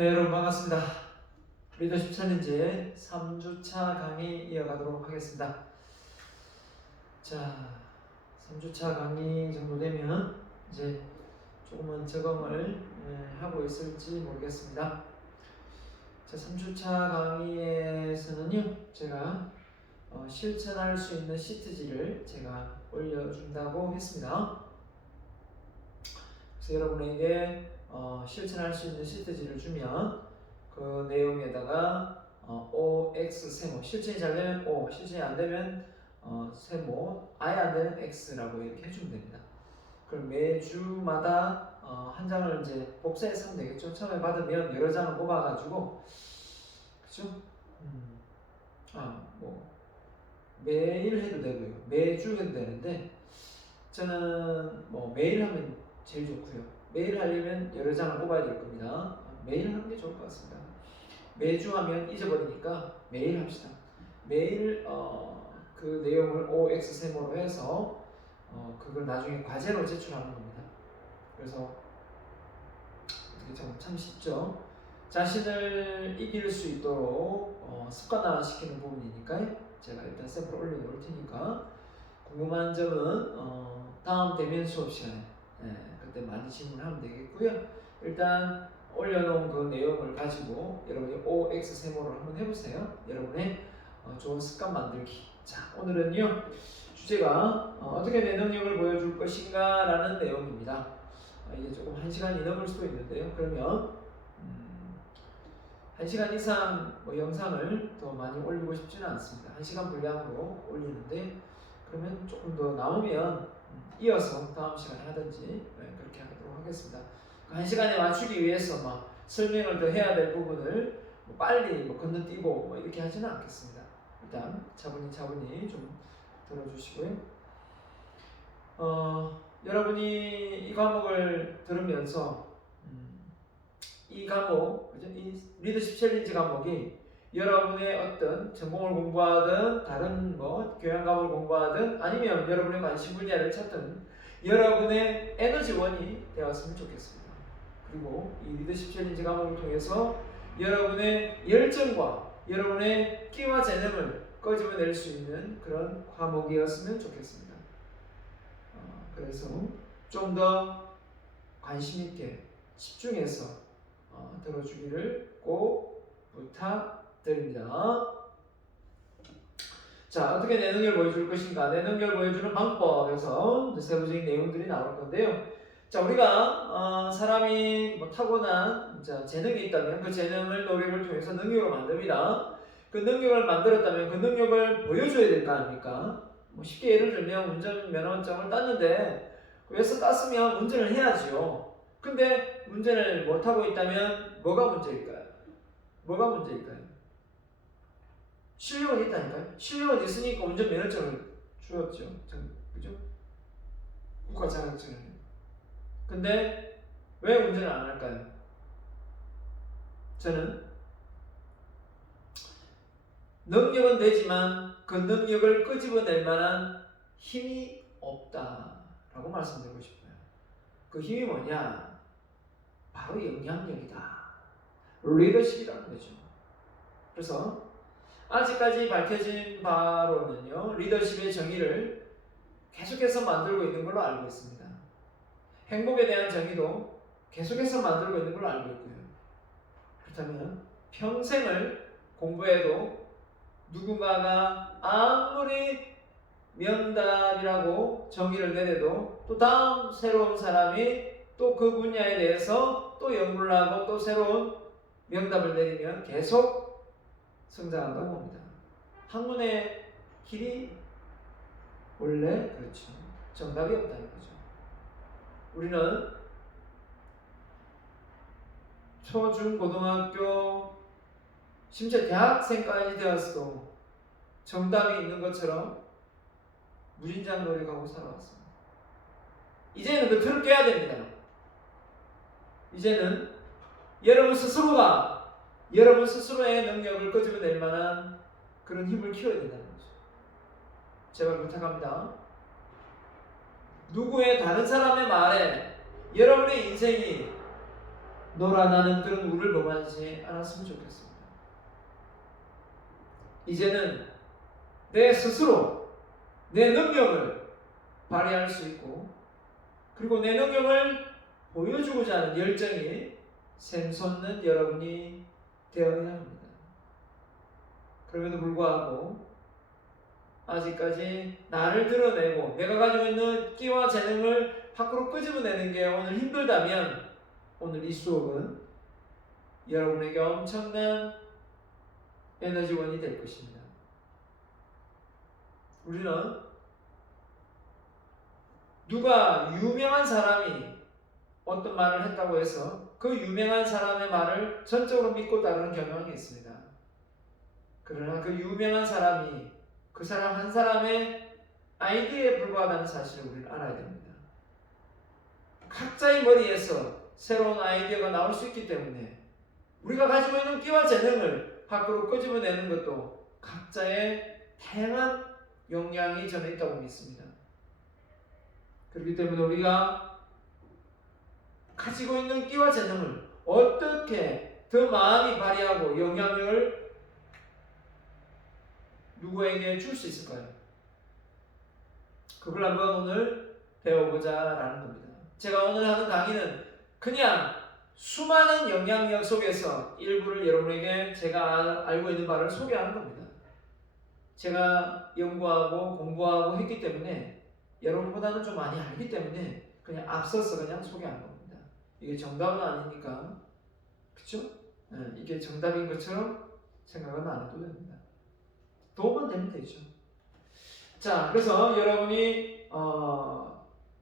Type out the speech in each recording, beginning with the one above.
네, 여러분 반갑습니다. 리더십 챌린지의 3주차 강의 이어가도록 하겠습니다. 자, 3주차 강의 정도 되면 이제 조금은 적응을 하고 있을지 모르겠습니다. 자, 3주차 강의에서는요, 제가 실천할 수 있는 시트지를 제가 올려준다고 했습니다. 그래서 여러분에게 실천할 수 있는 시트지를 주면 그 내용에다가 OX 세모, 실천이 잘 되면 O, 실천이 안 되면 세모, 아예 안 되면 X라고 이렇게 해주면 됩니다. 그럼 매주마다 한 장을 이제 복사해서 하면 되겠죠. 처음에 받으면 여러 장을 뽑아가지고, 그죠? 뭐 매일 해도 되고요, 매주 해도 되는데 저는 뭐 매일 하면 제일 좋고요. 매일 하려면 여러 장을 뽑아야 될 겁니다. 매일 하는 게 좋을 것 같습니다. 매주 하면 잊어버리니까 매일 합시다. 매일 그 내용을 OX 세모로 해서 그걸 나중에 과제로 제출하는 겁니다. 그래서 참 쉽죠. 자신을 이길 수 있도록 습관화시키는 부분이니까요. 제가 일단 샘플 올려놓을 테니까 궁금한 점은 다음 대면 수업 시간에 그때 많이 질문하면 되겠고요. 일단 올려놓은 그 내용을 가지고 여러분이 OX 세모를 한번 해보세요. 여러분의 좋은 습관 만들기. 자, 오늘은요, 주제가 어떻게 내 능력을 보여줄 것인가 라는 내용입니다. 이게 조금 1시간이 넘을 수도 있는데요. 그러면 1시간 이상 영상을 더 많이 올리고 싶지는 않습니다. 1시간 분량으로 올리는데, 그러면 조금 더 남으면 이어서 다음 시간에 하든지 그렇게 하도록 하겠습니다. 1시간에 맞추기 위해서 막 설명을 더 해야 될 부분을 빨리 건너뛰고 이렇게 하지는 않겠습니다. 일단 차분히 좀 들어주시고요. 여러분이 이 과목을 들으면서 이 과목, 이 리더십 챌린지 과목이 여러분의 어떤 전공을 공부하든 다른 교양 과목을 공부하든 아니면 여러분의 관심 분야를 찾든 여러분의 에너지원이 되었으면 좋겠습니다. 그리고 이 리더십 챌린지 과목을 통해서 여러분의 열정과 여러분의 끼와 재능을 꺼집어낼 수 있는 그런 과목이었으면 좋겠습니다. 그래서 좀 더 관심 있게 집중해서 들어주기를 꼭 부탁드립니다. 자, 어떻게 내 능력을 보여줄 것인가? 내 능력을 보여주는 방법에서 세부적인 내용들이 나올 건데요. 자, 우리가 사람이 타고난 재능이 있다면 그 재능을 노력을 통해서 능력을 만듭니다. 그 능력을 만들었다면 그 능력을 보여줘야 될 거 아닙니까? 쉽게 예를 들면 운전면허증을 땄는데 그래서 땄으면 운전을 해야지요. 근데 운전을 못하고 있다면 뭐가 문제일까요? 뭐가 문제일까요? 실력은 있다니까요. 실력은 있으니까 운전면허증을 주었죠. 그죠? 국가자격증을. 근데 왜 운전을 안 할까요? 저는 능력은 되지만 그 능력을 끄집어낼 만한 힘이 없다라고 말씀드리고 싶어요. 그 힘이 뭐냐? 바로 영향력이다. 리더십이라는 거죠. 그래서 아직까지 밝혀진 바로는요, 리더십의 정의를 계속해서 만들고 있는 걸로 알고 있습니다. 행복에 대한 정의도 계속해서 만들고 있는 걸로 알고 있고요. 그렇다면 평생을 공부해도 누군가가 아무리 명답이라고 정의를 내려도 또 다음 새로운 사람이 또 그 분야에 대해서 또 연구를 하고 또 새로운 명답을 내리면 계속 성장한다고 봅니다. 학문의 길이 원래 그렇죠. 정답이 없다는 거죠. 우리는 초, 중, 고등학교, 심지어 대학생까지 되었어도 정답이 있는 것처럼 무진장 노력하고 살아왔습니다. 이제는 그 틀을 깨야 됩니다. 이제는 여러분 스스로가 여러분 스스로의 능력을 끄집어낼 만한 그런 힘을 키워야 된다는 거죠. 제발 부탁합니다. 누구의 다른 사람의 말에 여러분의 인생이 놀아나는 그런 우를 범하지 않았으면 좋겠습니다. 이제는 내 스스로 내 능력을 발휘할 수 있고, 그리고 내 능력을 보여주고자 하는 열정이 샘솟는 여러분이 되어야 합니다. 그럼에도 불구하고 아직까지 나를 드러내고 내가 가지고 있는 끼와 재능을 밖으로 끄집어내는 게 오늘 힘들다면, 오늘 이 수업은 여러분에게 엄청난 에너지원이 될 것입니다. 우리는 누가 유명한 사람이 어떤 말을 했다고 해서 그 유명한 사람의 말을 전적으로 믿고 따르는 경향이 있습니다. 그러나 그 유명한 사람이 그 사람 한 사람의 아이디어에 불과하다는 사실을 우리는 알아야 됩니다. 각자의 머리에서 새로운 아이디어가 나올 수 있기 때문에 우리가 가지고 있는 끼와 재능을 밖으로 끄집어내는 것도 각자의 다양한 역량이 저는 있다고 믿습니다. 그렇기 때문에 우리가 가지고 있는 끼와 재능을 어떻게 더 많이 발휘하고 영향력을 누구에게 줄 수 있을까요? 그걸 한번 오늘 배워보자 라는 겁니다. 제가 오늘 하는 강의는 그냥 수많은 영향력 속에서 일부를 여러분에게 제가 알고 있는 바를 소개하는 겁니다. 제가 연구하고 공부하고 했기 때문에 여러분보다는 좀 많이 알기 때문에 그냥 앞서서 그냥 소개하는 겁니다. 이게 정답은 아니니까, 그렇죠? 이게 정답인 것처럼 생각은 안 해도 됩니다. 도움은 되면 되죠. 자, 그래서 여러분이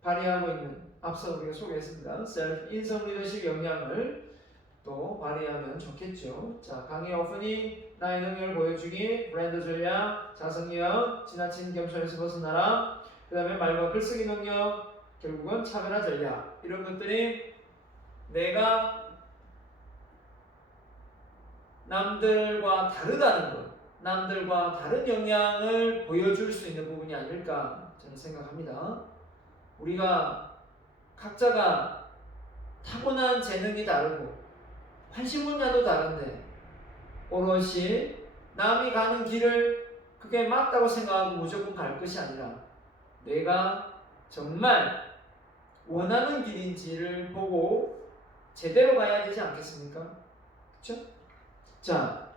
발휘하고 있는, 앞서 우리가 소개했습니다. 셀프 인성 리더십 역량을 또 발휘하면 좋겠죠. 자, 강의 오프닝, 나의 능력을 보여주기, 브랜드 전략, 자성력, 지나친 겸손에서 벗어나라, 그 다음에 말과 글쓰기 능력, 결국은 차별화 전략, 이런 것들이 내가 남들과 다르다는 것, 남들과 다른 역량을 보여줄 수 있는 부분이 아닐까 저는 생각합니다. 우리가 각자가 타고난 재능이 다르고 관심 분야도 다른데 오롯이 남이 가는 길을 그게 맞다고 생각하고 무조건 갈 것이 아니라 내가 정말 원하는 길인지를 보고 제대로 가야 되지 않겠습니까? 그렇죠? 자,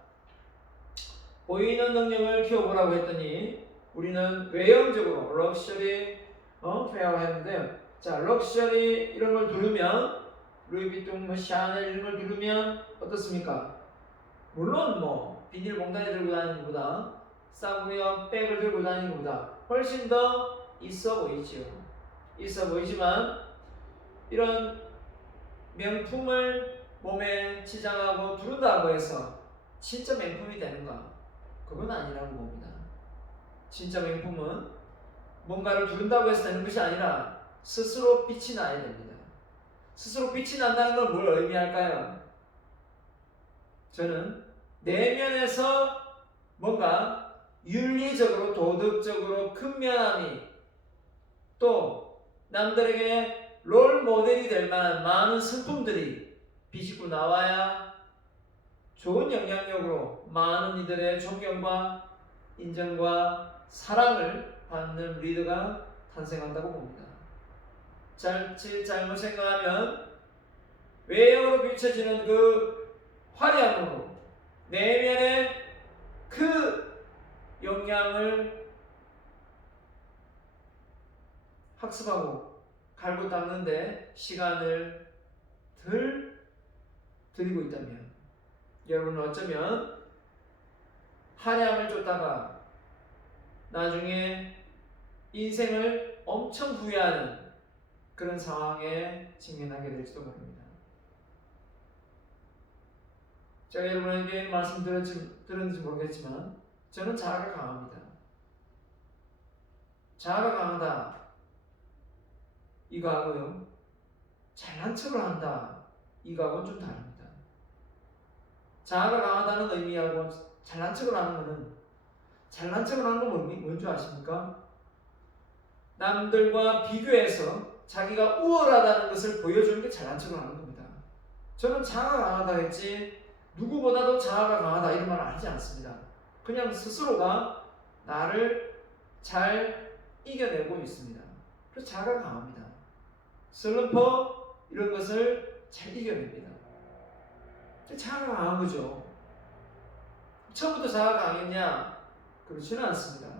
보이는 능력을 키워보라고 했더니 우리는 외형적으로 럭셔리 페어가 했는데요. 자, 럭셔리 이런 걸 두르면, 루이비통, 샤넬 이런 걸 두르면 어떻습니까? 물론 비닐봉다리 들고 다니는 것보다, 싸구려 백을 들고 다니는 것보다 훨씬 더 있어 보이지요. 있어 보이지만 이런 명품을 몸에 치장하고 두른다고 해서 진짜 명품이 되는가? 그건 아니라고 봅니다. 진짜 명품은 뭔가를 두른다고 해서 되는 것이 아니라 스스로 빛이 나야 됩니다. 스스로 빛이 난다는 건 뭘 의미할까요? 저는 내면에서 뭔가 윤리적으로 도덕적으로 근면함이, 또 남들에게 롤 모델이 될 만한 많은 성품들이 비집고 나와야 좋은 영향력으로 많은 이들의 존경과 인정과 사랑을 받는 리더가 탄생한다고 봅니다. 잘못 생각하면 외형으로 비춰지는 그 화려함으로 내면의 그 역량을 학습하고 갈고 닦는데 시간을 덜 들이고 있다면 여러분은 어쩌면 화려함을 쫓다가 나중에 인생을 엄청 후회하는 그런 상황에 직면하게 될지도 모릅니다. 제가 여러분에게 말씀 들었는지 모르겠지만 저는 자아가 강합니다. 자아가 강하다 이거하고요, 잘난 척을 한다 이거하고는 좀 다릅니다. 자아가 강하다는 의미하고 잘난 척을 하는 것은, 잘난 척을 하는 건 뭔지 아십니까? 남들과 비교해서 자기가 우월하다는 것을 보여주는 게 잘난 척을 하는 겁니다. 저는 자아가 강하다 했지 누구보다도 자아가 강하다 이런 말을 하지 않습니다. 그냥 스스로가 나를 잘 이겨내고 있습니다. 그래서 자아가 강합니다. 슬럼프 이런 것을 잘 이겨냅니다. 자아가 강한 거죠. 처음부터 자아가 강했냐? 그렇지는 않습니다.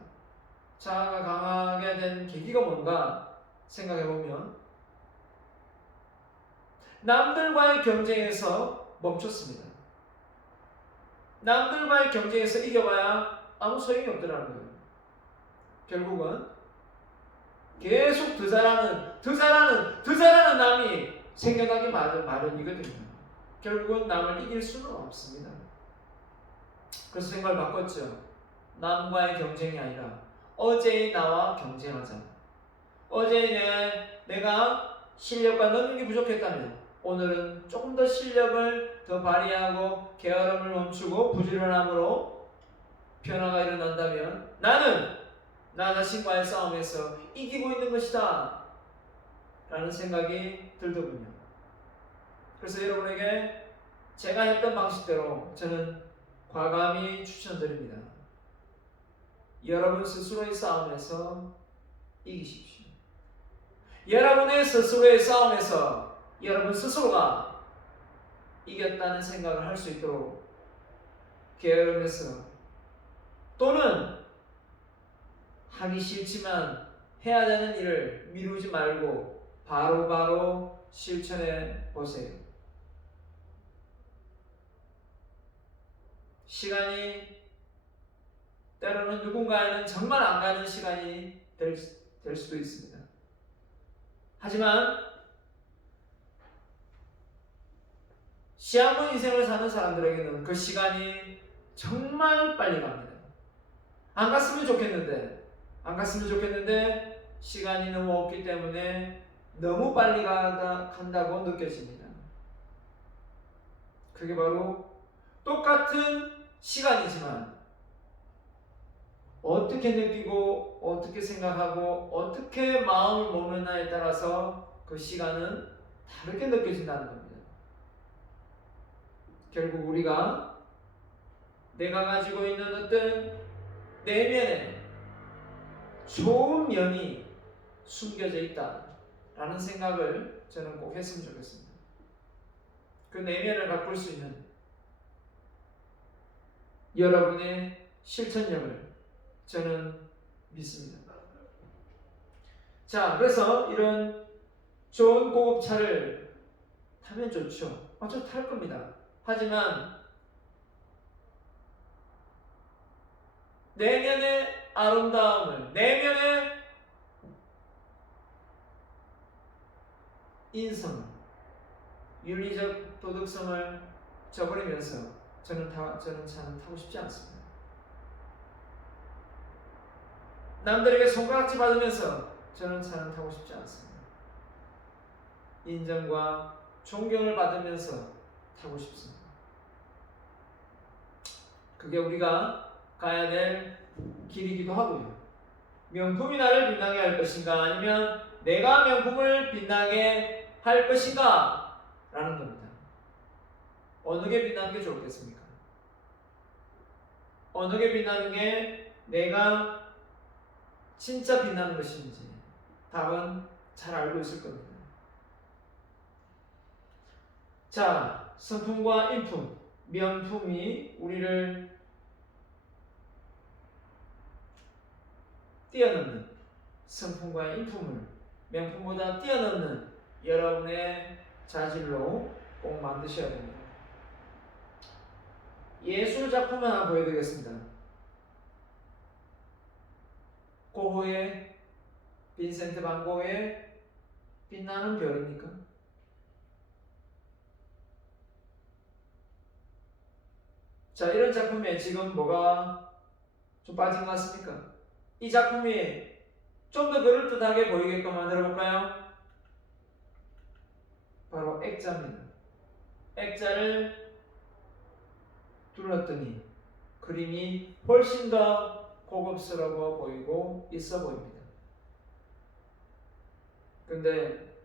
자아가 강하게 된 계기가 뭔가 생각해보면 남들과의 경쟁에서 멈췄습니다. 남들과의 경쟁에서 이겨봐야 아무 소용이 없더라는 거예요. 결국은 계속 더 잘하는 남이 생겨나기 마련이거든요. 결국은 남을 이길 수는 없습니다. 그래서 생각을 바꿨죠. 남과의 경쟁이 아니라 어제의 나와 경쟁하자. 어제의 내가 실력과 능력이 부족했다면 오늘은 조금 더 실력을 더 발휘하고 게으름을 멈추고 부지런함으로 변화가 일어난다면 나는 나 자신과의 싸움에서 이기고 있는 것이다 라는 생각이 들더군요. 그래서 여러분에게 제가 했던 방식대로 저는 과감히 추천드립니다. 여러분 스스로의 싸움에서 이기십시오. 여러분의 스스로의 싸움에서 여러분 스스로가 이겼다는 생각을 할 수 있도록 게으름에서 또는 하기 싫지만 해야 되는 일을 미루지 말고 바로바로 실천해 보세요. 시간이 때로는 누군가에는 정말 안 가는 시간이 될 수도 있습니다. 하지만 시한부 인생을 사는 사람들에게는 그 시간이 정말 빨리 갑니다. 안 갔으면 좋겠는데 시간이 너무 없기 때문에 너무 빨리 간다고 느껴집니다. 그게 바로 똑같은 시간이지만 어떻게 느끼고 어떻게 생각하고 어떻게 마음을 먹느냐에 따라서 그 시간은 다르게 느껴진다는 겁니다. 결국 우리가 내가 가지고 있는 어떤 내면에 좋은 면이 숨겨져 있다라는 생각을 저는 꼭 했으면 좋겠습니다. 그 내면을 가꿀 수 있는 여러분의 실천력을 저는 믿습니다. 자, 그래서 이런 좋은 고급차를 타면 좋죠. 저 탈 겁니다. 하지만 내면의 아름다움을, 내면의 인성, 윤리적 도덕성을 저버리면서 저는 차는 타고 싶지 않습니다. 남들에게 손가락질 받으면서 저는 차는 타고 싶지 않습니다. 인정과 존경을 받으면서 타고 싶습니다. 그게 우리가 가야 될 길이기도 하고요. 명품이 나를 빛나게 할 것인가 아니면 내가 명품을 빛나게 할 것인가 라는 겁니다. 어느 게 빛나는 게 좋겠습니까? 어느 게 빛나는 게 내가 진짜 빛나는 것인지 답은 잘 알고 있을 겁니다. 자, 성품과 인품, 명품이 우리를 뛰어넘는 성품과 인품을 명품보다 뛰어넘는 여러분의 자질로 꼭 만드셔야 됩니다. 예술 작품 하나 보여드리겠습니다. 고흐의 빈센트 반 고흐의 빛나는 별입니까? 자, 이런 작품에 지금 뭐가 좀 빠진 것 같습니까? 이 작품이 좀 더 그럴듯하게 보이게끔 만들어 볼까요? 바로 액자입니다. 액자를 둘렀더니 그림이 훨씬 더 고급스러워 보이고 있어 보입니다. 근데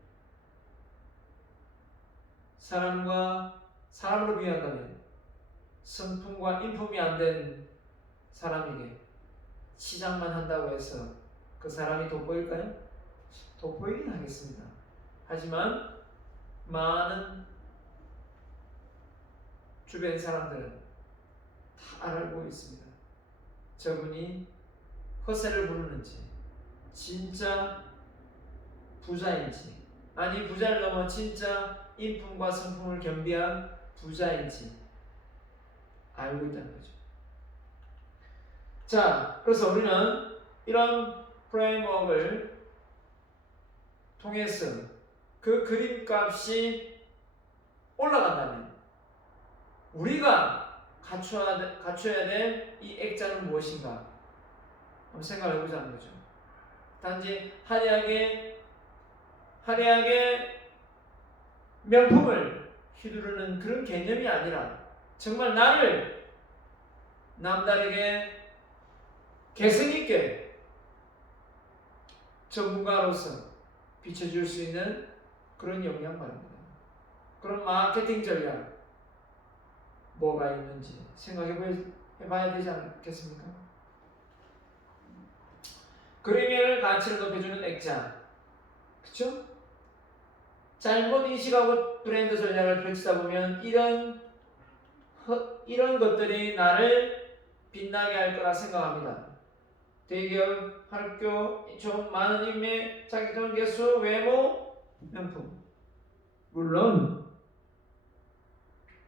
사람으로 비유한다면 성품과 인품이 안 된 사람에게 치장만 한다고 해서 그 사람이 돋보일까요? 돋보이긴 하겠습니다. 하지만 많은 주변 사람들은 다 알고 있습니다. 저분이 허세를 부르는지 진짜 부자인지 아니 부자를 넘어 진짜 인품과 성품을 겸비한 부자인지 알고 있다는 거죠. 자, 그래서 우리는 이런 프레임워크를 통해서 그 그림값이 올라간다면 우리가 갖춰야 될 이 액자는 무엇인가 한번 생각해 보자는 거죠. 단지 화려하게 명품을 휘두르는 그런 개념이 아니라 정말 나를 남다르게 개성있게 전문가로서 비춰줄 수 있는 그런 역량 말입니다. 그런 마케팅 전략 뭐가 있는지 생각해봐야 되지 않겠습니까? 그림의 가치를 높여주는 액자, 그쵸? 잘못 인식하고 브랜드 전략을 펼치다 보면 이런 것들이 나를 빛나게 할 거라 생각합니다. 대기업, 학교, 좀 많은 인맥, 자기돈 개수, 외모, 명품. 물론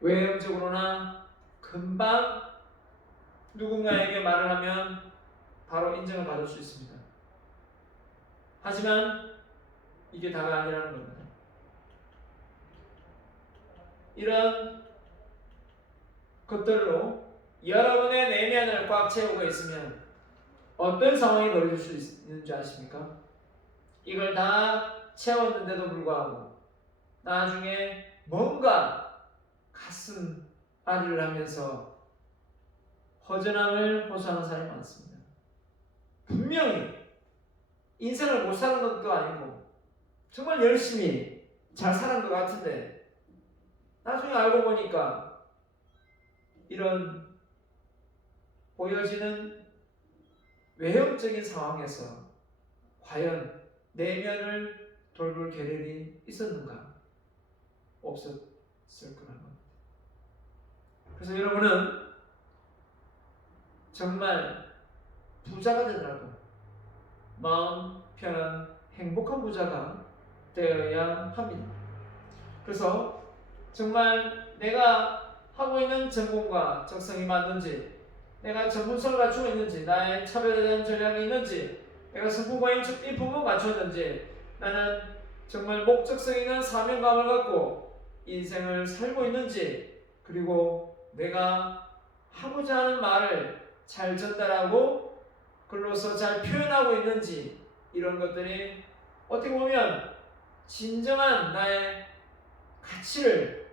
외형적으로나 금방 누군가에게 말을 하면 바로 인정을 받을 수 있습니다. 하지만 이게 다가 아니라는 겁니다. 이런 것들로 여러분의 내면을 꽉 채우고 있으면 어떤 상황이 벌어질 수 있는지 아십니까? 이걸 다 채웠는데도 불구하고 나중에 뭔가 가슴 아리를 하면서 허전함을 호소하는 사람이 많습니다. 분명히 인생을 못 사는 것도 아니고 정말 열심히 잘 살은 것 같은데 나중에 알고 보니까 이런 보여지는 외형적인 상황에서 과연 내면을 돌볼 계략이 있었는가? 없었을 거라는 겁니다. 그래서 여러분은 정말 부자가 되더라도 마음 편한 행복한 부자가 되어야 합니다. 그래서 정말 내가 하고 있는 전공과 적성이 맞는지, 내가 전문성을 갖추고 있는지, 나의 차별에 대한 전략이 있는지, 내가 성품과 인품을 갖췄는지, 나는 정말 목적성 있는 사명감을 갖고 인생을 살고 있는지, 그리고 내가 하고자 하는 말을 잘 전달하고 글로서 잘 표현하고 있는지, 이런 것들이 어떻게 보면 진정한 나의 가치를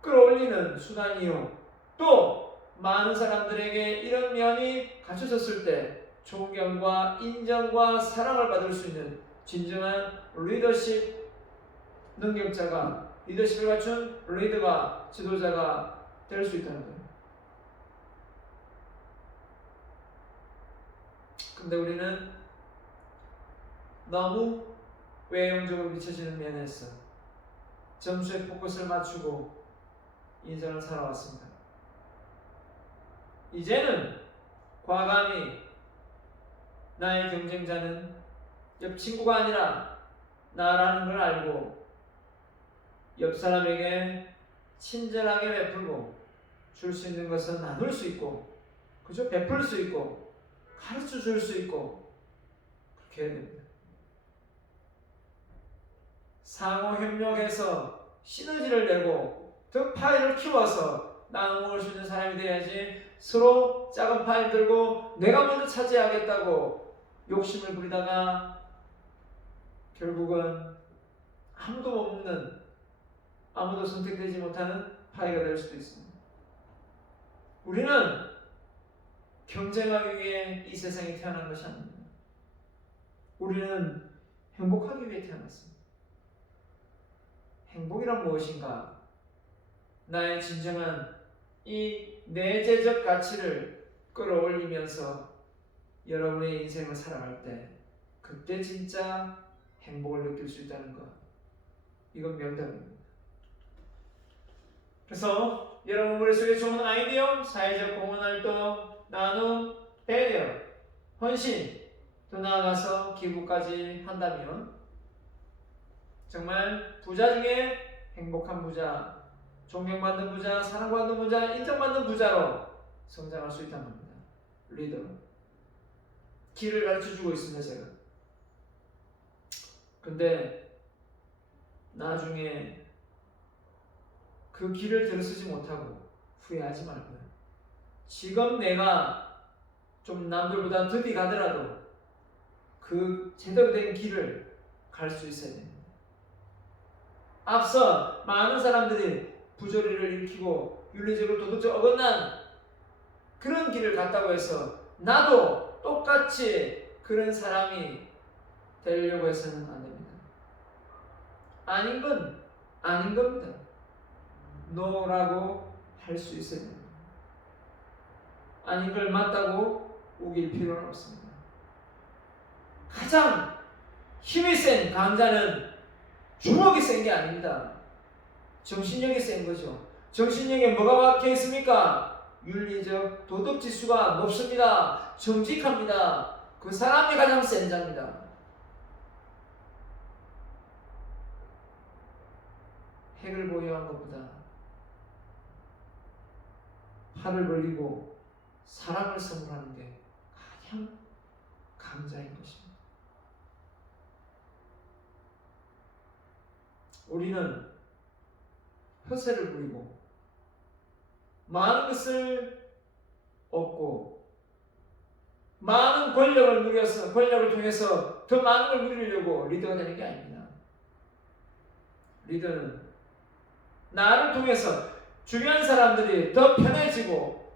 끌어올리는 수단이요. 또 많은 사람들에게 이런 면이 갖춰졌을 때 존경과 인정과 사랑을 받을 수 있는 진정한 리더십 능력자가, 리더십을 갖춘 리더가, 지도자가 될 수 있다는 거예요. 근데 우리는 너무 외형적으로 비춰지는 면에서 점수에 포커스를 맞추고 인생을 살아왔습니다. 이제는 과감히 나의 경쟁자는 옆 친구가 아니라 나라는 걸 알고 옆 사람에게 친절하게 베풀고 줄 수 있는 것은 나눌 수 있고, 그죠? 베풀 수 있고 가르쳐 줄 수 있고 그렇게 해야 됩니다. 상호 협력해서 시너지를 내고 더 파일을 키워서 나눠 먹을 수 있는 사람이 돼야지, 서로 작은 파일 들고 내가 먼저 차지하겠다고 욕심을 부리다가 결국은 아무도 못 먹는, 아무도 선택되지 못하는 파이가 될 수도 있습니다. 우리는 경쟁하기 위해 이 세상에 태어난 것이 아닙니다. 우리는 행복하기 위해 태어났습니다. 행복이란 무엇인가? 나의 진정한 이 내재적 가치를 끌어올리면서 여러분의 인생을 살아갈 때 그때 진짜 행복을 느낄 수 있다는 것, 이건 명답입니다. 그래서 여러분 머릿속에 좋은 아이디어, 사회적 공헌활동, 나눔, 배려, 헌신, 더 나아가서 기부까지 한다면 정말 부자 중에 행복한 부자, 존경받는 부자, 사랑받는 부자, 인정받는 부자로 성장할 수 있다는 겁니다. 리더로 길을 가르쳐주고 있습니다. 제가. 근데 나중에 그 길을 들어서지 못하고 후회하지 말고요. 지금 내가 좀 남들보다 더디 가더라도 그 제대로 된 길을 갈 수 있어야 됩니다. 앞서 많은 사람들이 부조리를 일으키고 윤리적으로 도덕적 어긋난 그런 길을 갔다고 해서 나도 똑같이 그런 사람이 되려고 해서는 안 됩니다. 아닌 건 아닌 겁니다. 노라고 할 수 있어야 됩니다. 아닌 걸 맞다고 우길 필요는 없습니다. 가장 힘이 센 강자는 주먹이 센 게 아닙니다. 정신력이 센 거죠. 정신력에 뭐가 박혀 있습니까? 윤리적 도덕 지수가 높습니다. 정직합니다. 그 사람이 가장 센 자입니다. 핵을 보유한 것보다 팔을 벌리고 사랑을 선물하는 게 가장 강자인 것입니다. 우리는 허세를 부리고 많은 것을 얻고 많은 권력을 누려서 권력을 통해서 더 많은 걸 누리려고 리더가 되는 게 아닙니다. 리더는 나를 통해서 주변 사람들이 더 편해지고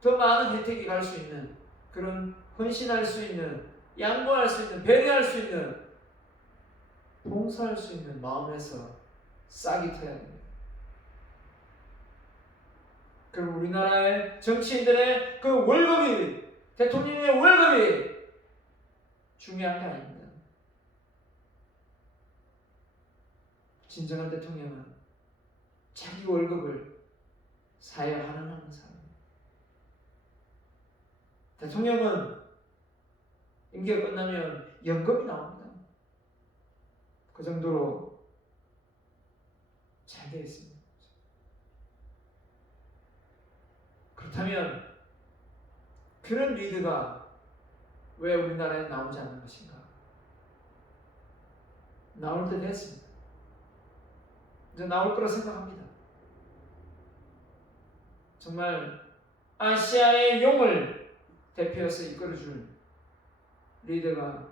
더 많은 혜택이 갈 수 있는 그런 헌신할 수 있는 양보할 수 있는 배려할 수 있는 봉사할 수 있는 마음에서 싹이 트여야 됩니다. 그럼 우리나라의 정치인들의 그 월급이 대통령의 월급이 중요한 게 아닙니다. 진정한 대통령은 자기 월급을 사회에 환원하는 사람입니다. 대통령은 임기가 끝나면 연금이 나옵니다. 그 정도로 잘 되어 있습니다. 그렇다면 그런 리더가 왜 우리나라에 나오지 않는 것인가? 나올 때 됐습니다. 이제 나올 거라 생각합니다. 정말 아시아의 용을 대표해서 이끌어줄 리더가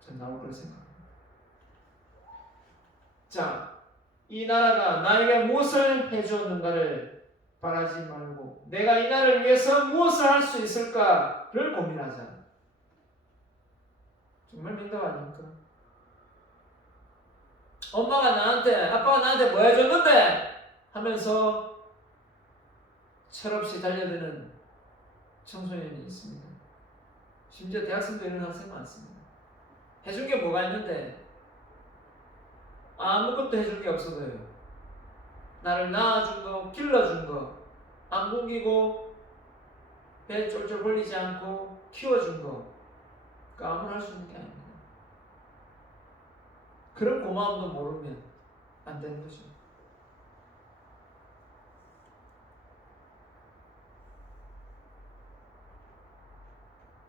전 나올 거라 생각합니다. 자, 이 나라가 나에게 무엇을 해주었는가를 바라지 말고 내가 이 나라를 위해서 무엇을 할 수 있을까를 고민하자. 정말 명답 아닙니까? 엄마가 나한테, 아빠가 나한테 뭐 해줬는데? 하면서 철없이 달려드는 청소년이 있습니다. 심지어 대학생도 이런 학생 많습니다. 해준 게 뭐가 있는데 아무것도 해줄 게 없어서요. 나를 낳아준 거, 길러준 거, 안 굶기고 배 쫄쫄 벌리지 않고 키워준 거, 그 아무나 할 수 있는 게 아닙니다. 그런 고마움도 모르면 안 되는 거죠.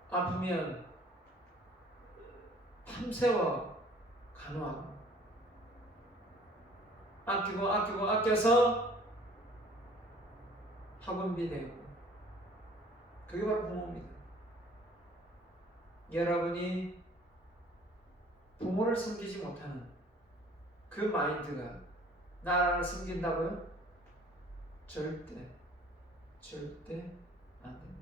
아프면 밤새워 간호하고 아껴서 학원비 내고, 그게 바로 부모입니다. 여러분이 부모를 섬기지 못하는 그 마인드가 나라를 섬긴다고요? 절대 안 됩니다.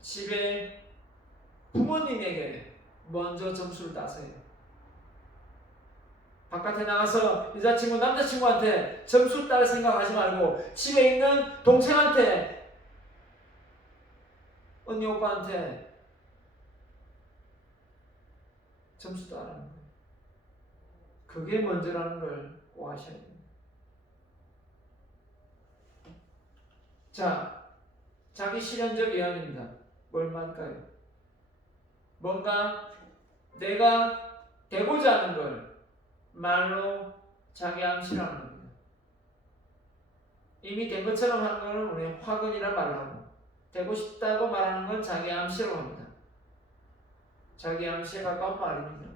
집에 부모님에게 먼저 점수를 따세요. 바깥에 나가서 여자친구, 남자친구한테 점수 딸 생각하지 말고 집에 있는 동생한테, 언니, 오빠한테 점수 따라는 거예요. 그게 먼저라는 걸 꼭 아셔야 됩니다. 자, 자기 실현적 예언입니다. 뭘 말까요? 뭔가 내가 되고자 하는 걸 말로 자기 암시라는 겁니다. 이미 된 것처럼 하는 것은 우리는 화근이라 말을 하고, 되고 싶다고 말하는 건 자기 암시라고 합니다. 자기 암시에 가까운 말입니다.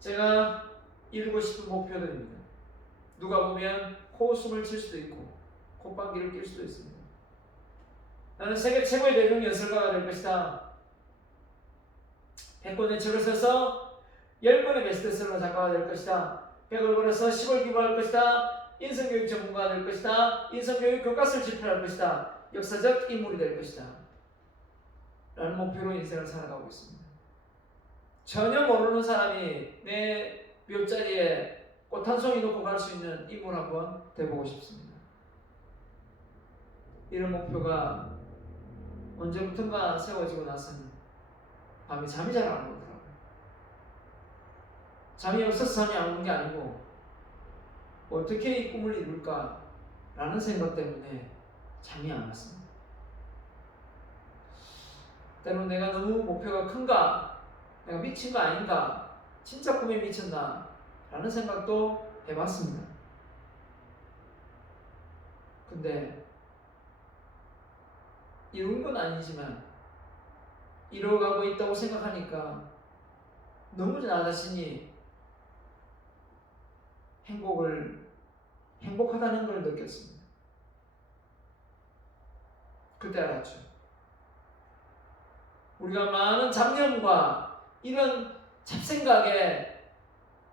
제가 이루고 싶은 목표들입니다. 누가 보면 코웃음을 칠 수도 있고 콧방귀를 낄 수도 있습니다. 나는 세계 최고의 대중 연설가가 될 것이다. 100권의 책을 써서 10권의 베스트셀러 작가가 될 것이다. 100을 벌어서 10을 기부할 것이다. 인성교육 전문가가 될 것이다. 인성교육 교과서를 집필할 것이다. 역사적 인물이 될 것이다. 라는 목표로 인생을 살아가고 있습니다. 전혀 모르는 사람이 내 묘자리에 꽃 한 송이 놓고 갈 수 있는 인물 한번 돼보고 싶습니다. 이런 목표가 언제부턴가 세워지고 나서는 밤에 잠이 잘 안 오더라고요. 잠이 없어서 잠이 안 오는 게 아니고 어떻게 이 꿈을 이룰까 라는 생각 때문에 잠이 안 왔습니다. 때로는 내가 너무 목표가 큰가, 내가 미친 거 아닌가, 진짜 꿈에 미쳤나 라는 생각도 해봤습니다. 근데 이룬 건 아니지만 이뤄가고 있다고 생각하니까 너무 나 자신이 행복하다는 걸 느꼈습니다. 그때 알았죠. 우리가 많은 잡념과 이런 잡생각에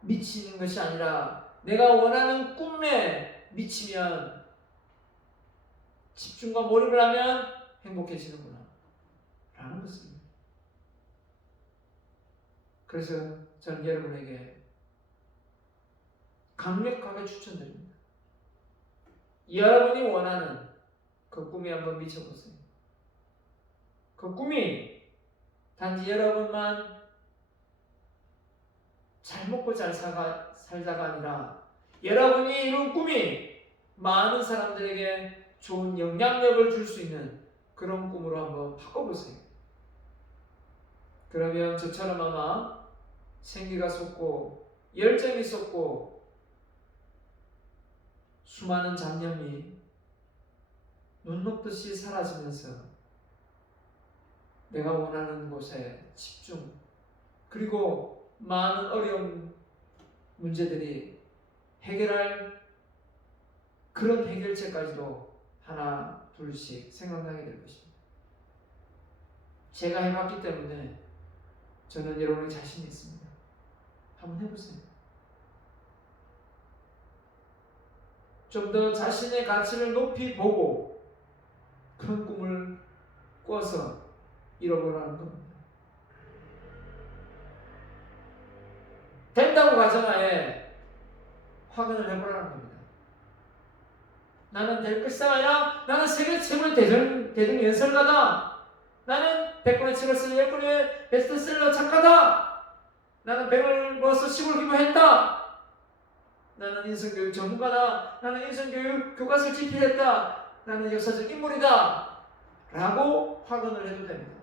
미치는 것이 아니라 내가 원하는 꿈에 미치면, 집중과 몰입을 하면 행복해지는구나 라는 것입니다. 그래서 저는 여러분에게 강력하게 추천드립니다. 여러분이 원하는 그 꿈에 한번 미쳐보세요. 그 꿈이 단지 여러분만 잘 먹고 잘 살자가 아니라 여러분이 이룬 꿈이 많은 사람들에게 좋은 영향력을 줄 수 있는 그런 꿈으로 한번 바꿔보세요. 그러면 저처럼 아마 생기가 솟고 열정이 솟고 수많은 잡념이 눈 녹듯이 사라지면서 내가 원하는 곳에 집중, 그리고 많은 어려운 문제들이 해결할 그런 해결책까지도 하나 둘씩 생각나게 될 것입니다. 제가 해봤기 때문에 저는 여러분의 자신이 있습니다. 한번 해보세요. 좀 더 자신의 가치를 높이 보고 큰 꿈을 꿔서 이뤄보라는 겁니다. 된다고 가정하에 확인을 해보라는 겁니다. 나는 될 것이다 아니라 나는 세계 최고의 대중 연설가다. 나는 100권의 책을 쓰는 10권의 베스트셀러 작가다. 나는 100을 벌어서 10을 기부했다. 나는 인성교육 전문가다. 나는 인성교육 교과서를 집필했다. 나는 역사적 인물이다. 라고 확언을 해도 됩니다.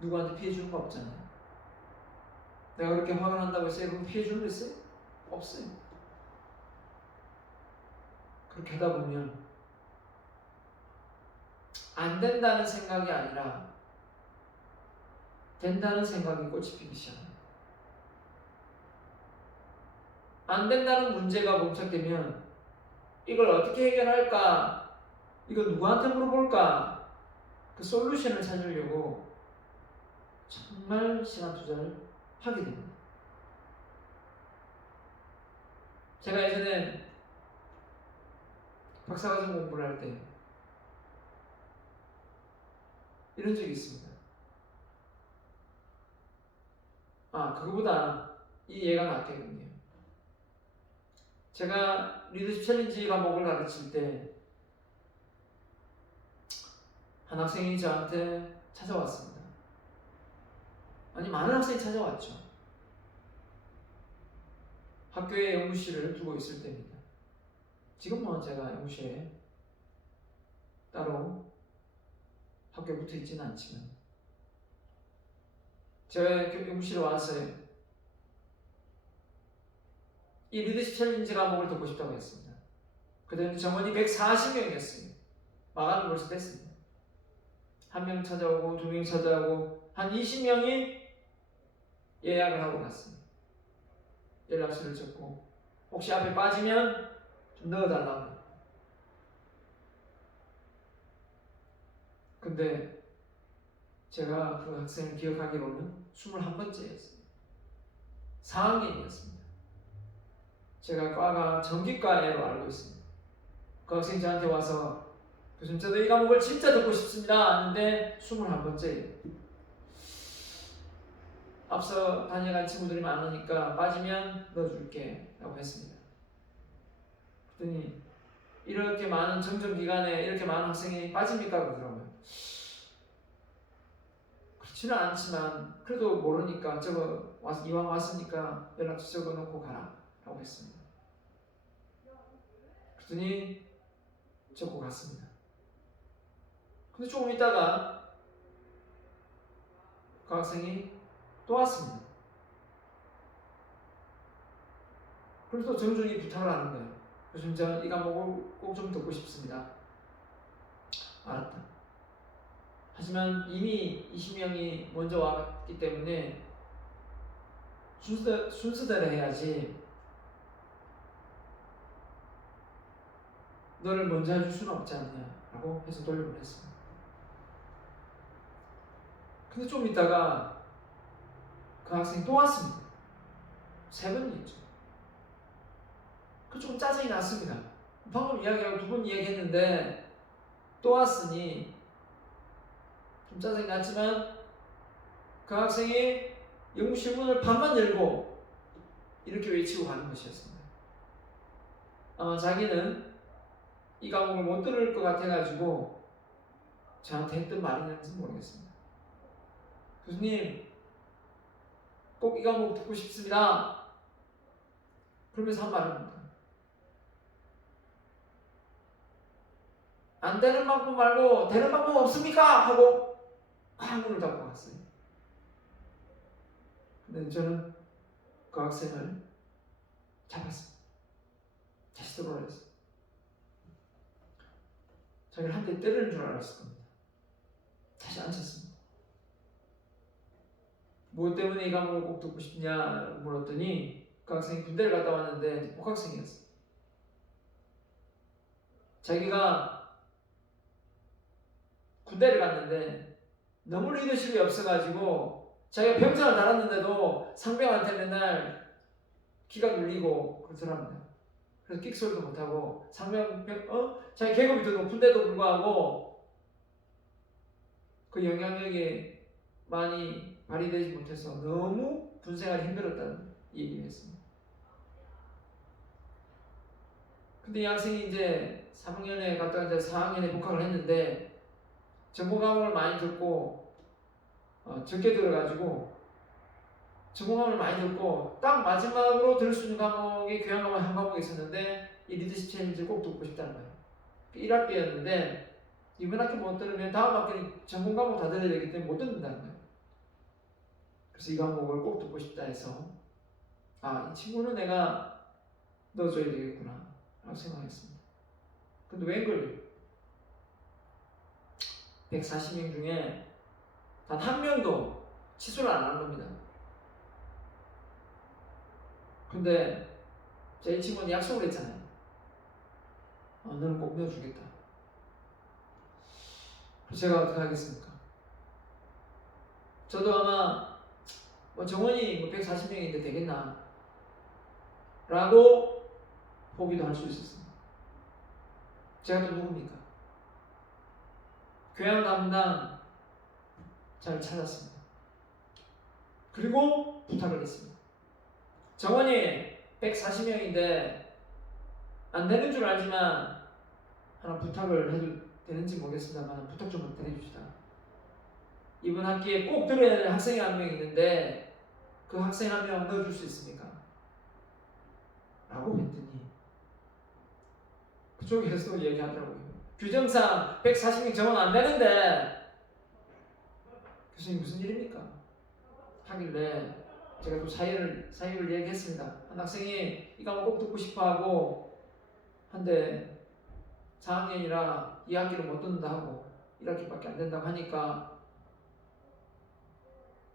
누구한테 피해 주는 거 없잖아요. 내가 그렇게 확언한다고 해서 여러분 피해 주는 거 있어요? 없어요. 그렇게 하다 보면 안 된다는 생각이 아니라 된다는 생각이 꽃이 피기 시작합니다. 안 된다는 문제가 봉착되면 이걸 어떻게 해결할까? 이거 누구한테 물어볼까? 그 솔루션을 찾으려고 정말 시간 투자를 하게 됩니다. 제가 예전에 박사과정 공부를 할 때 이런 적이 있습니다. 그거보다 이 얘가 낫겠군요. 제가 리더십 챌린지 과목을 가르칠 때 한 학생이 저한테 찾아왔습니다. 아니, 많은 학생이 찾아왔죠. 학교에 연구실을 두고 있을 때입니다. 지금은 제가 연구실에 따로 학교에 붙어 있지는 않지만 제가 연구실에 와서 이 리더십 챌린지 과목을 듣고 싶다고 했습니다. 그때는 정원이 140명이었습니다. 마감이 벌써 됐습니다. 한 명 찾아오고 2명 찾아오고 한 20명이 예약을 하고 갔습니다. 연락처를 적고 혹시 앞에 빠지면 좀 넣어달라고. 근데 제가 그 학생을 기억하기로는 21번째였습니다. 4학년이었습니다. 제가 과가 전기과로 알고 있습니다. 그 학생이 저한테 와서 교수님, 저도 이 과목을 진짜 듣고 싶습니다 하는데 21번째예요. 앞서 다녀간 친구들이 많으니까 빠지면 넣어줄게 라고 했습니다. 그랬더니 이렇게 많은 정정기간에 이렇게 많은 학생이 빠집니까? 그러더라고요. 그렇지는 않지만 그래도 모르니까 이왕 왔으니까 연락처 적어놓고 가라 라고 했습니다. 그랬더니 적고 갔습니다. 근데 조금 있다가 그 학생이 또 왔습니다. 그래서 또 정중히 부탁을 하는 거예요. 교수님, 저 이 과목을 꼭 좀 듣고 싶습니다. 알았다. 하지만 이미 20명이 먼저 왔기 때문에 순서대로 해야지 너를 먼저 해줄 수는 없지 않냐라고 해서 돌려보냈습니다. 근데 좀 있다가 그 학생이 또 왔습니다. 3번이었죠. 그 조금 짜증이 났습니다. 방금 이야기하고 2번 이야기했는데 또 왔으니 좀 짜증이 났지만 그 학생이 연구실 문을 반만 열고 이렇게 외치고 가는 것이었습니다. 아마 자기는 이 과목을 못 들을 것 같아가지고 저한테 했던 말이었는지 모르겠습니다. 교수님, 꼭 이 과목 듣고 싶습니다. 그러면서 한 말입니다. 안 되는 방법 말고 되는 방법 없습니까? 하고 문을 닫고 갔어요. 근데 저는 그 학생을 잡았습니다. 다시 들어오랬어요. 자기를 한 대 때리는 줄 알았을 겁니다. 다시 앉혔습니다. 뭐 때문에 이 과목을 꼭 듣고 싶냐 물었더니 그 학생이 군대를 갔다 왔는데 복학생이었어요. 자기가 군대를 갔는데 너무 리더십이 없어가지고 자기가 병장을 달았는데도 상병한테 맨날 기가 눌리고 그러더랍니다. 그래서 끽소리도 못하고 자기 계급이 더 높은데도 불구하고 그 영향력이 많이 발휘되지 못해서 너무 군생활이 힘들었다는 얘기를 했습니다. 근데 이 학생이 이제 3학년에 갔다가 이제 4학년에 복학을 했는데 전공 과목을 많이 듣고 적게 들어가지고 전공 과목을 많이 듣고 딱 마지막으로 들을 수 있는 과목이 교양 과목 한 과목이 있었는데 이 리더십 챌린지를 꼭 듣고 싶다는 거예요. 1학기였는데 이번 학기 못 들으면 다음 학기는 전공 과목 다 들어야 되기 때문에 못 듣는다는 거예요. 그래서 이 과목을 꼭 듣고 싶다 해서 이 친구는 내가 넣어줘야 되겠구나 라고 생각했습니다. 근데 웬걸요? 140명 중에 단 한 명도 취소를 안 한 겁니다. 근데 제 이 친구는 약속을 했잖아요. 너는 꼭 넣어주겠다. 그래서 제가 어떻게 하겠습니까? 저도 아마 정원이 140명인데 되겠나 라고 포기도 할 수 있었습니다. 제가 또 누굽니까? 교양 담당 잘 찾았습니다. 그리고 부탁을 했습니다. 정원이 140명인데 안 되는 줄 알지만 하나 부탁을 해도 되는지 모르겠습니다만 부탁 좀 부탁해 줍시다. 이번 학기에 꼭 들어야 될 학생이 한 명 있는데 그 학생 한 명 넣어줄 수 있습니까? 라고 했더니 그쪽에서 얘기하더라고요. 규정상 140명 정원 안 되는데 교수님 무슨 일입니까? 하길래 제가 또 사유를 얘기했습니다. 한 학생이 이 과목 꼭 듣고 싶어하고 한데 4학년이라 2학기를 못 듣는다 하고 1학기밖에 안 된다고 하니까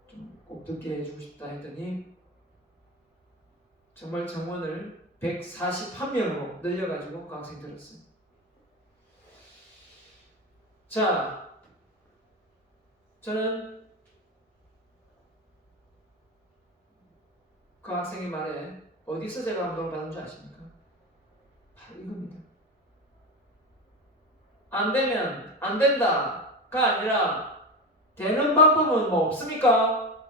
좀 꼭 듣게 해주고 싶다 했더니 정말 정원을 141명으로 늘려가지고 그 학생이 들었어요. 자, 저는 그 학생의 말에 어디서 제가 감동을 받은 줄 아십니까? 바로 이겁니다. 안 되면 안 된다가 아니라 되는 방법은 뭐 없습니까?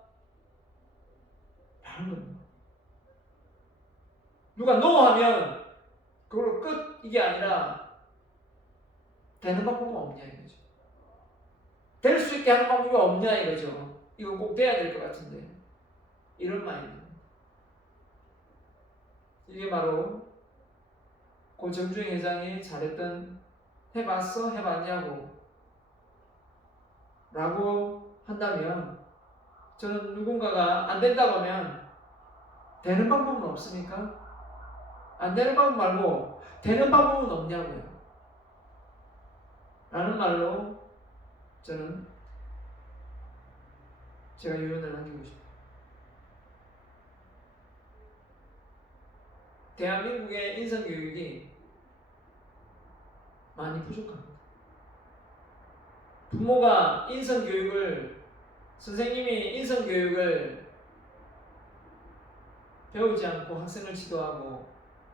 라는 겁니다. 누가 NO 하면 그걸로 끝 이게 아니라 되는 방법은 없냐 이거죠. 될 수 있게 하는 방법이 없냐 이거죠. 이건 꼭 돼야 될 것 같은데 이런 마인드. 이게 바로 고 정주행 회장이 잘했던 해봤어? 해봤냐고 라고 한다면 저는 누군가가 안 된다고 하면 되는 방법은 없습니까? 안 되는 방법 말고 되는 방법은 없냐고요. 라는 말로 저는 제가 유언을 남기고 싶어요. 대한민국의 인성교육이 많이 부족합니다. 부모가 인성교육을 선생님이 인성교육을 배우지 않고 학생을 지도하고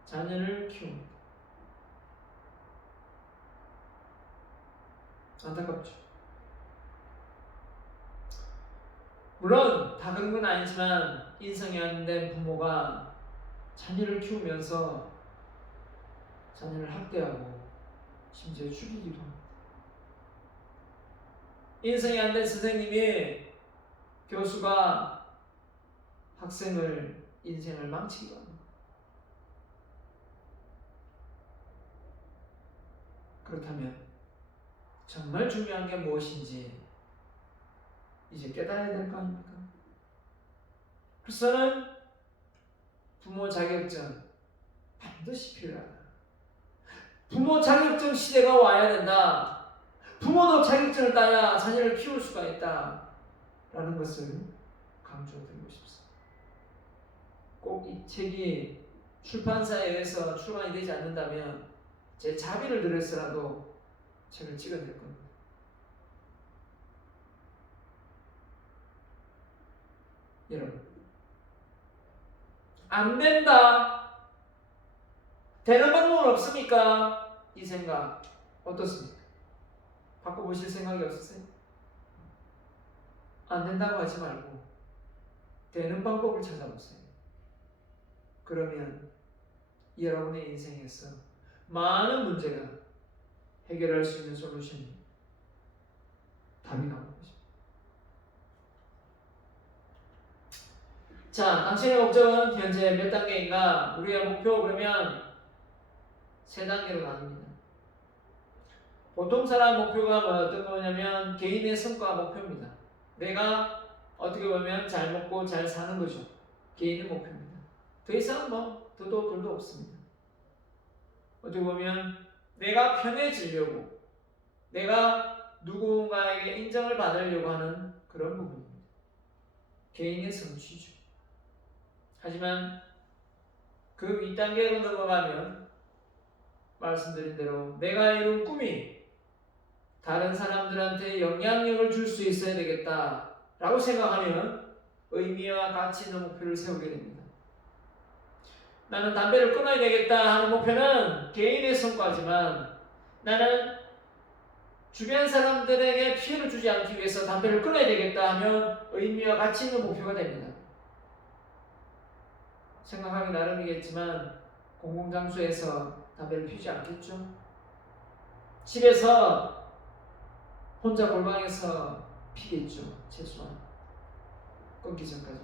자녀를 키웁니다. 안타깝죠. 물론 다 그런 건 아니지만 인성이 안 된 부모가 자녀를 키우면서 자녀를 학대하고 심지어 죽이기도 합니다. 인성이 안 된 선생님이 교수가 학생을 인생을 망치기도 합니다. 그렇다면 정말 중요한 게 무엇인지 이제 깨달아야 될 거 아닙니까? 그래서는 부모 자격증 반드시 필요하다. 부모 자격증 시대가 와야 된다. 부모도 자격증을 따야 자녀를 키울 수가 있다. 라는 것을 강조드리고 싶습니다. 꼭 이 책이 출판사에 의해서 출간이 되지 않는다면 제 자비를 들여서라도 책을 찍어낼 겁니다. 여러분, 안 된다. 되는 방법은 없습니까? 이 생각 어떻습니까? 바꿔보실 생각이 없으세요? 안 된다고 하지 말고 되는 방법을 찾아보세요. 그러면 여러분의 인생에서 많은 문제가 해결할 수 있는 솔루션이 답이 나오는 것입니다. 자, 당신의 목적은 현재 몇 단계인가? 우리의 목표 그러면 3단계로 나눕니다. 보통 사람 목표가 어떤 거냐면 개인의 성과 목표입니다. 내가 어떻게 보면 잘 먹고 잘 사는 거죠. 개인의 목표입니다. 더 이상 더도 둘도 없습니다. 어떻게 보면 내가 편해지려고, 내가 누군가에게 인정을 받으려고 하는 그런 부분입니다. 개인의 성취죠. 하지만 그 윗단계로 넘어가면 말씀드린 대로 내가 이룬 꿈이 다른 사람들한테 영향력을 줄 수 있어야 되겠다 라고 생각하면 의미와 가치 있는 목표를 세우게 됩니다. 나는 담배를 끊어야 되겠다 하는 목표는 개인의 성과지만 나는 주변 사람들에게 피해를 주지 않기 위해서 담배를 끊어야 되겠다 하면 의미와 가치 있는 목표가 됩니다. 생각하기 나름이겠지만 공공장소에서 담배를 피우지 않겠죠. 집에서 혼자 골방에서 피겠죠. 최소한 끊기 전까지.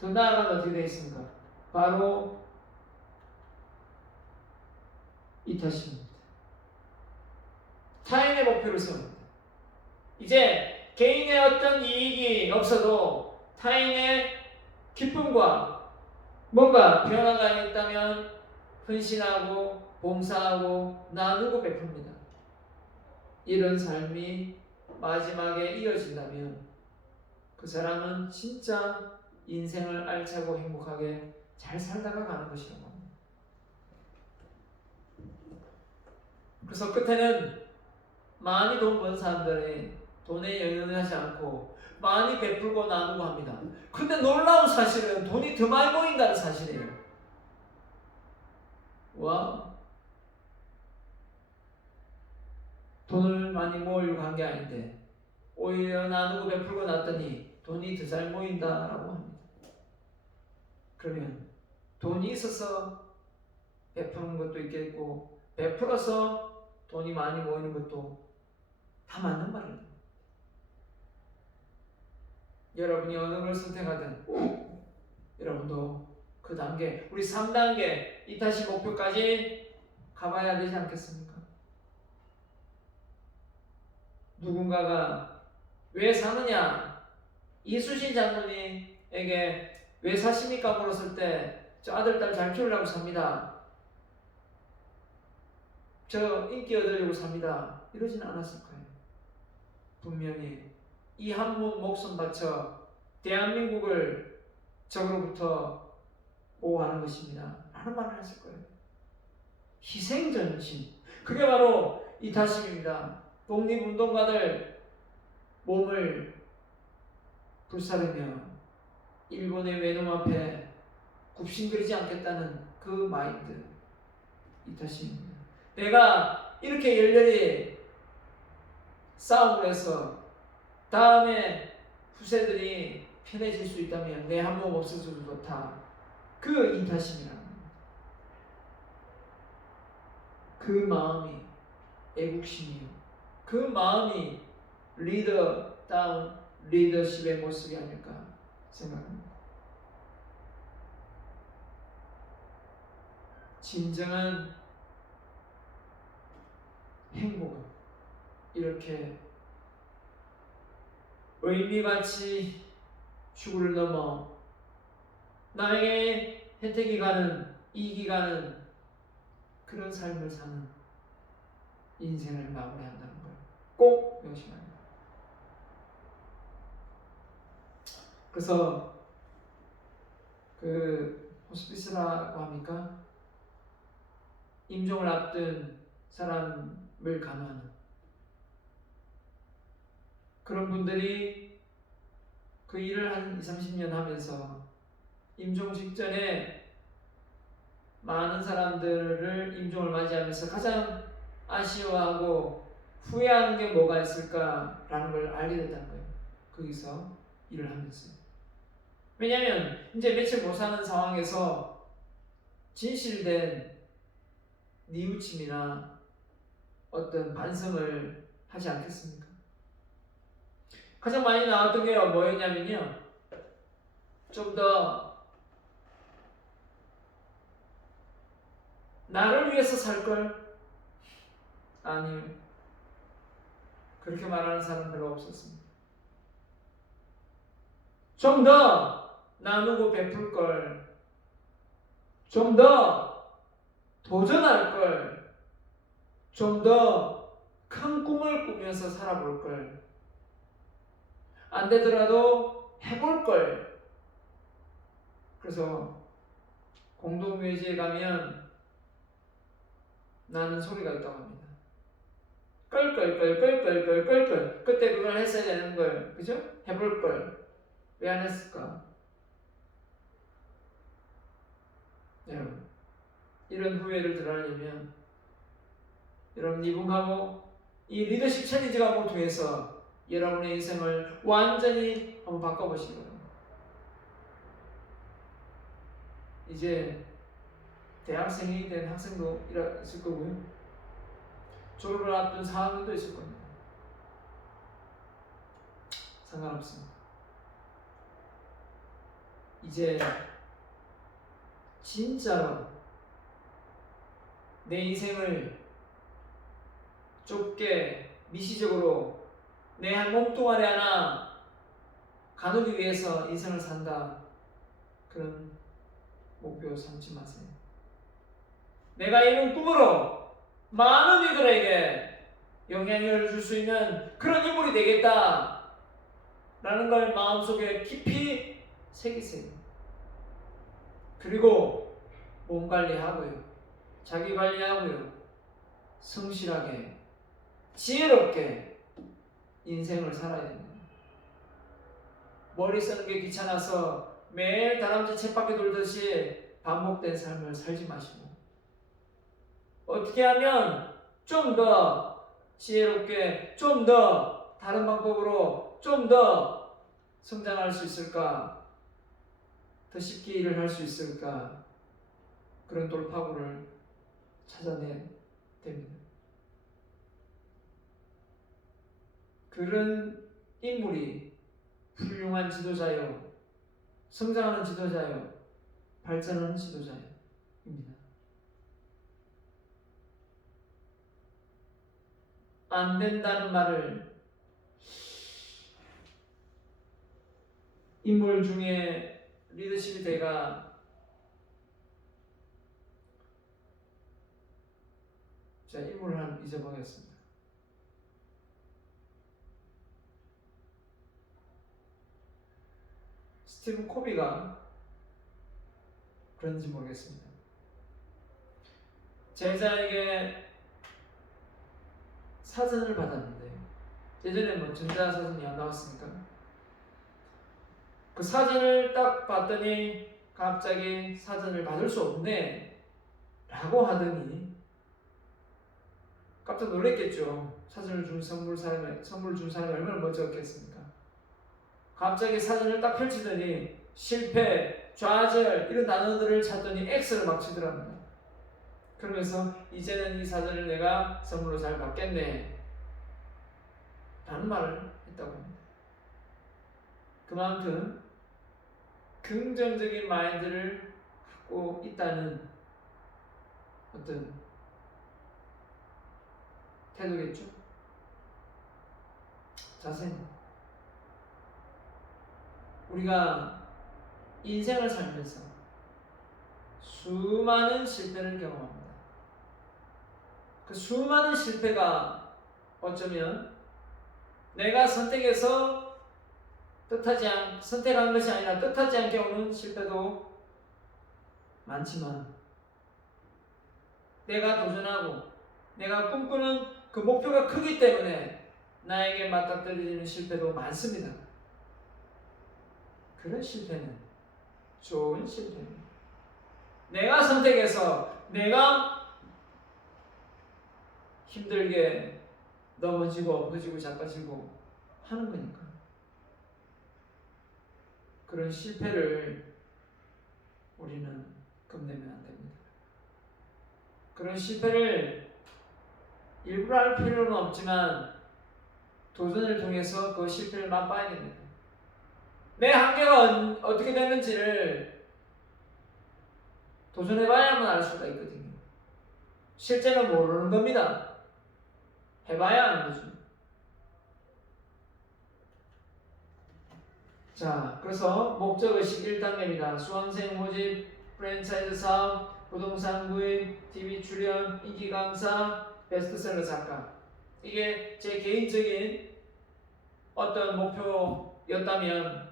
더 나아가면 어떻게 되어 있습니까? 바로 이 탓입니다. 타인의 목표를 세웁니다. 이제 개인의 어떤 이익이 없어도 타인의 기쁨과 뭔가 변화가 있다면 헌신하고 봉사하고 나누고 베풉니다. 이런 삶이 마지막에 이어진다면 그 사람은 진짜 인생을 알차고 행복하게 잘 살다가 가는 것이라고 합니다. 그래서 끝에는 많이 돈 번 사람들이 돈에 연연하지 않고 많이 베풀고 나누고 합니다. 근데 놀라운 사실은 돈이 더 많이 모인다는 사실이에요. 와, 돈을 많이 모으려고 한 게 아닌데 오히려 나누고 베풀고 났더니 돈이 더 잘 모인다라고 합니다. 그러면 돈이 있어서 베푸는 것도 있겠고 베풀어서 돈이 많이 모이는 것도 다 맞는 말입니다. 여러분이 어느 걸 선택하든 여러분도 그 단계, 우리 3단계 이타시 목표까지 가봐야 되지 않겠습니까? 누군가가 왜 사느냐? 이수신 장로님에게 왜 사십니까? 물었을 때 저 아들, 딸 잘 키우려고 삽니다. 저 인기 얻으려고 삽니다. 이러진 않았을 거예요. 분명히 이 한 몸 목숨 바쳐 대한민국을 적으로부터 보호하는 것입니다. 라는 말을 했을 거예요. 희생전심. 그게 바로 이타심입니다. 독립운동가들 몸을 불사르며 일본의 외놈 앞에 굽신거리지 않겠다는 그 마인드. 이타심입니다. 내가 이렇게 열렬히 싸움을 해서 다음에 후세들이 편해질 수 있다면 내 한 몸 없어져도 좋다. 그 이타심이라는 겁니다. 그 마음이 애국심이요. 그 마음이 리더다운 리더십의 모습이 아닐까 생각합니다. 진정한 행복은 이렇게 의미가치 추구를 넘어 나에게 혜택이 가는 이익이 가는 그런 삶을 사는 인생을 마무리한다는 걸 꼭 명심합니다. 그래서 그 호스피스라고 합니까? 임종을 앞둔 사람을 감하는 그런 분들이 그 일을 한 20-30년 하면서 임종 직전에 많은 사람들을 임종을 맞이하면서 가장 아쉬워하고 후회하는 게 뭐가 있을까라는 걸 알게 됐다는 거예요. 거기서 일을 하면서. 왜냐하면 이제 며칠 못 사는 상황에서 진실된 뉘우침이나 어떤 반성을 하지 않겠습니까? 가장 많이 나왔던 게 뭐였냐면요. 좀 더 나를 위해서 살 걸? 아니요. 그렇게 말하는 사람 별로 없었습니다. 좀 더 나누고 베풀 걸, 좀 더 도전할 걸, 좀 더 큰 꿈을 꾸면서 살아볼 걸, 안 되더라도 해볼 걸. 그래서 공동묘지에 가면 나는 소리가 있다고 합니다. 끌끌끌끌끌끌끌끌. 그때 그걸 했어야 되는 걸, 그죠? 해볼 걸. 왜 안 했을까? 여러분, 이런 후회를 덜하려면 여러분 이분하고 이 리더십 챌린지가 모토해서 여러분의 인생을 완전히 한번 바꿔보시기 바랍니다. 이제 대학생이 된 학생도 있을 거고요. 졸업을 앞둔 사학년도 있을 겁니다. 상관없습니다. 이제 진짜로 내 인생을 좁게 미시적으로 내 한 몸뚱아리 하나 가누기 위해서 인생을 산다. 그런 목표 삼지 마세요. 내가 이룬 꿈으로 많은 이들에게 영향을 줄 수 있는 그런 인물이 되겠다 라는 걸 마음속에 깊이 새기세요. 그리고 몸 관리하고요, 자기 관리하고요, 성실하게 지혜롭게 인생을 살아야 됩니다. 머리 쓰는 게 귀찮아서 매일 다람쥐 쳇바퀴 돌듯이 반복된 삶을 살지 마시고, 어떻게 하면 좀 더 지혜롭게, 좀 더 다른 방법으로 좀 더 성장할 수 있을까, 더 쉽게 일을 할 수 있을까, 그런 돌파구를 찾아내야 됩니다. 그런 인물이 훌륭한 지도자요, 성장하는 지도자요, 발전하는 지도자입니다. 안 된다는 말을 인물 중에 리더십이 제가 인물을 한 잊어보겠습니다. 스티븐 코비가 그런지 모르겠습니다. 제자에게 사전을 받았는데, 예전에 뭐 전자사전이 안 나왔으니까 그 사전을 딱 봤더니 갑자기 사전을 받을 수 없네 라고 하더니 깜짝 놀랐겠죠. 사전을 준 선물 준 사람이 얼마나 멋졌겠습니까? 갑자기 사전을 딱 펼치더니 실패, 좌절 이런 단어들을 찾더니 X를 막 치더랍니다. 그러면서 이제는 이 사전을 내가 선물로 잘 받겠네 라는 말을 했다고 합니다. 그만큼 긍정적인 마인드를 갖고 있다는 어떤 태도겠죠. 자세는 우리가 인생을 살면서 수많은 실패를 경험합니다. 그 수많은 실패가 어쩌면 내가 선택한 것이 아니라 뜻하지 않게 오는 실패도 많지만, 내가 도전하고 내가 꿈꾸는 그 목표가 크기 때문에 나에게 맞닥뜨리는 실패도 많습니다. 그런 실패는 좋은 실패입니다. 내가 선택해서 내가 힘들게 넘어지고 엎어지고 자빠지고 하는 거니까. 그런 실패를 우리는 겁내면 안 됩니다. 그런 실패를 일부러 할 필요는 없지만 도전을 통해서 그 실패를 맛봐야 됩니다. 내 한계가 어떻게 되는지를 도전해봐야만 알 수가 있거든요. 실제는 모르는 겁니다. 해봐야 하는 거죠. 자, 그래서 목적의식 1단계입니다. 수강생 모집, 프랜차이즈 사업, 부동산 구입, TV 출연, 인기 강사, 베스트셀러 작가. 이게 제 개인적인 어떤 목표였다면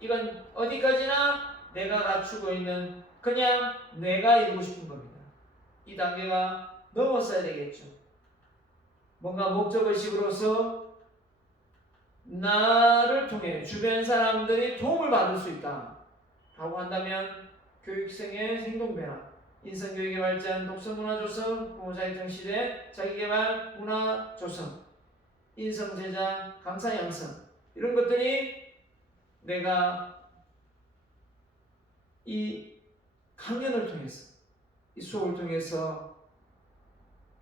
이건 어디까지나 내가 갖추고 있는 그냥 내가 이루고 싶은 겁니다. 이 단계가 넘었어야 되겠죠. 뭔가 목적의식으로서 나를 통해 주변 사람들이 도움을 받을 수 있다 라고 한다면 교육생의 행동 변화, 인성교육에 발전, 독서문화조성, 부모자유통 시대, 자기개발, 문화조성, 인성제자, 강사 양성 이런 것들이 내가 이 강연을 통해서 이 수업을 통해서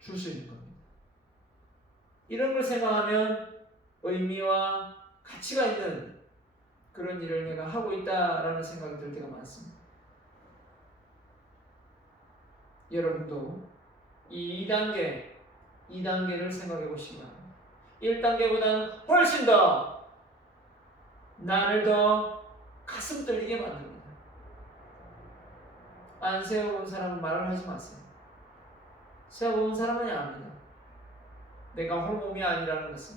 줄 수 있는 겁니다. 이런 걸 생각하면 의미와 가치가 있는 그런 일을 내가 하고 있다라는 생각이 들 때가 많습니다. 여러분도 이 2단계를 생각해 보시기 바랍니다. 1단계보다는 훨씬 더 나를 더 가슴 떨리게 만듭니다. 안 세워본 사람은 말을 하지 마세요. 세워본 사람은 압니다. 내가 홀몸이 아니라는 것은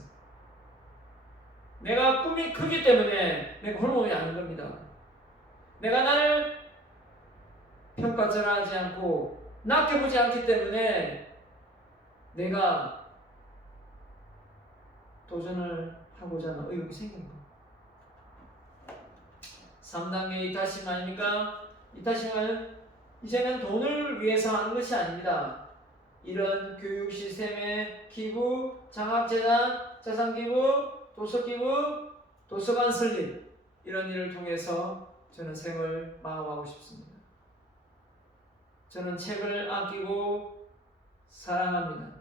내가 꿈이 크기 때문에 내가 홀몸이 아닌 겁니다. 내가 나를 평가절하지 않고 낮게 보지 않기 때문에 내가 도전을 하고자 하는 의욕이 생긴 거. 3단계 이타심 아닙니까? 이타심은 이제는 돈을 위해서 하는 것이 아닙니다. 이런 교육 시스템의 기부, 장학재단, 자산기부, 도서기부, 도서관 설립 이런 일을 통해서 저는 생을 마감하고 싶습니다. 저는 책을 아끼고 사랑합니다.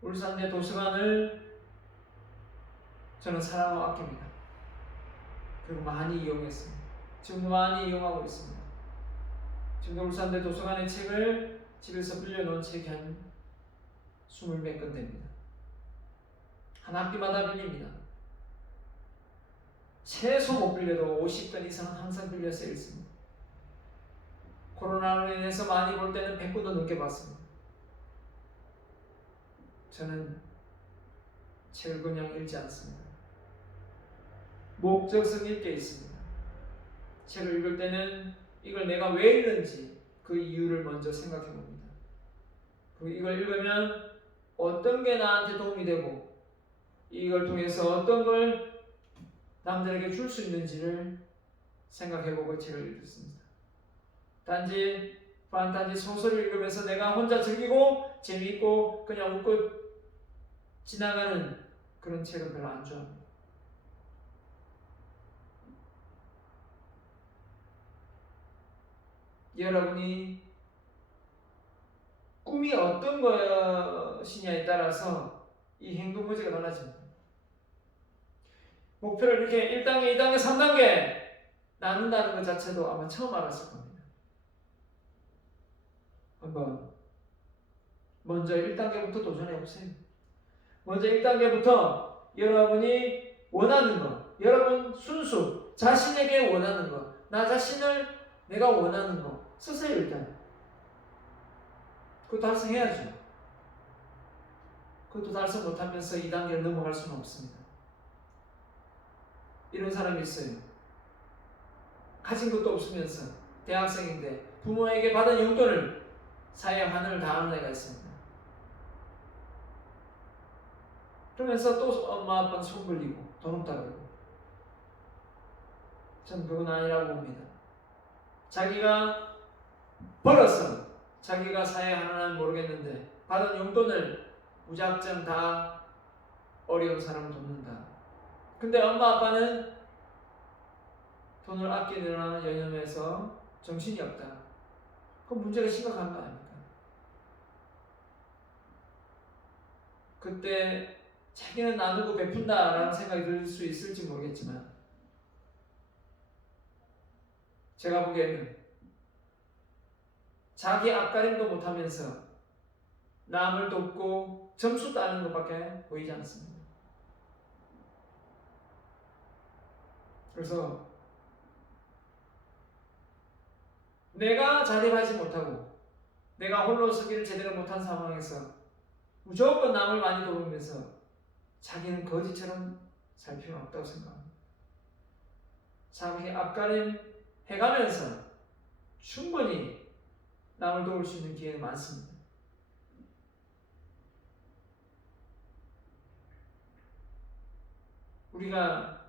울산대 도서관을 저는 사랑하고 아낍니다. 그리고 많이 이용했습니다. 지금도 많이 이용하고 있습니다. 지금도 울산대 도서관의 책을 집에서 빌려놓은 책이 한 20몇 권 됩니다. 한 학기마다 빌립니다. 최소 못 빌려도 50권 이상은 항상 빌려서 읽습니다. 코로나로 인해서 많이 볼 때는 100권도 넘게 봤습니다. 저는 책을 그냥 읽지 않습니다. 목적성 있게 있습니다. 책을 읽을 때는 이걸 내가 왜 읽는지 그 이유를 먼저 생각해 봅니다. 그리고 이걸 읽으면 어떤 게 나한테 도움이 되고 이걸 통해서 어떤 걸 남들에게 줄 수 있는지를 생각해 보고 책을 읽습니다. 단지 판타지 소설을 읽으면서 내가 혼자 즐기고 재미있고 그냥 웃고 지나가는 그런 책은 별로 안 좋아합니다. 여러분이 꿈이 어떤 것이냐에 따라서 이 행동 거지가 달라집니다. 목표를 이렇게 1단계, 2단계, 3단계 나눈다는 것 자체도 아마 처음 알았을 겁니다. 한번 먼저 1단계부터 도전해 보세요. 먼저 1단계부터 여러분이 원하는 것, 여러분 순수, 자신에게 원하는 것, 나 자신을 내가 원하는 것 쓰세요. 일단 그거 달성해야죠. 그것도 달성 못하면서 2단계를 넘어갈 수는 없습니다. 이런 사람이 있어요. 가진 것도 없으면서 대학생인데 부모에게 받은 용돈을 사회에 환원을 다하는 애가 있습니다. 그러면서 또 엄마 아빠는 손 벌리고 돈 없다 그러고. 전 그건 아니라고 봅니다. 자기가 벌어서 자기가 사회에 환원하면 모르겠는데 받은 용돈을 무작정 다 어려운 사람을 돕는다. 근데 엄마 아빠는 돈을 아끼느라 연연해서 정신이 없다. 그럼 문제가 심각한 거 아닙니까? 그때 자기는 나누고 베푼다라는 생각이 들 수 있을지 모르겠지만 제가 보기에는 자기 앞가림도 못하면서 남을 돕고 점수 따는 것밖에 보이지 않습니다. 그래서 내가 자립하지 못하고 내가 홀로 서기를 제대로 못한 상황에서 무조건 남을 많이 도우면서 자기는 거지처럼 살 필요는 없다고 생각합니다. 자기 앞가림 해가면서 충분히 남을 도울 수 있는 기회는 많습니다. 우리가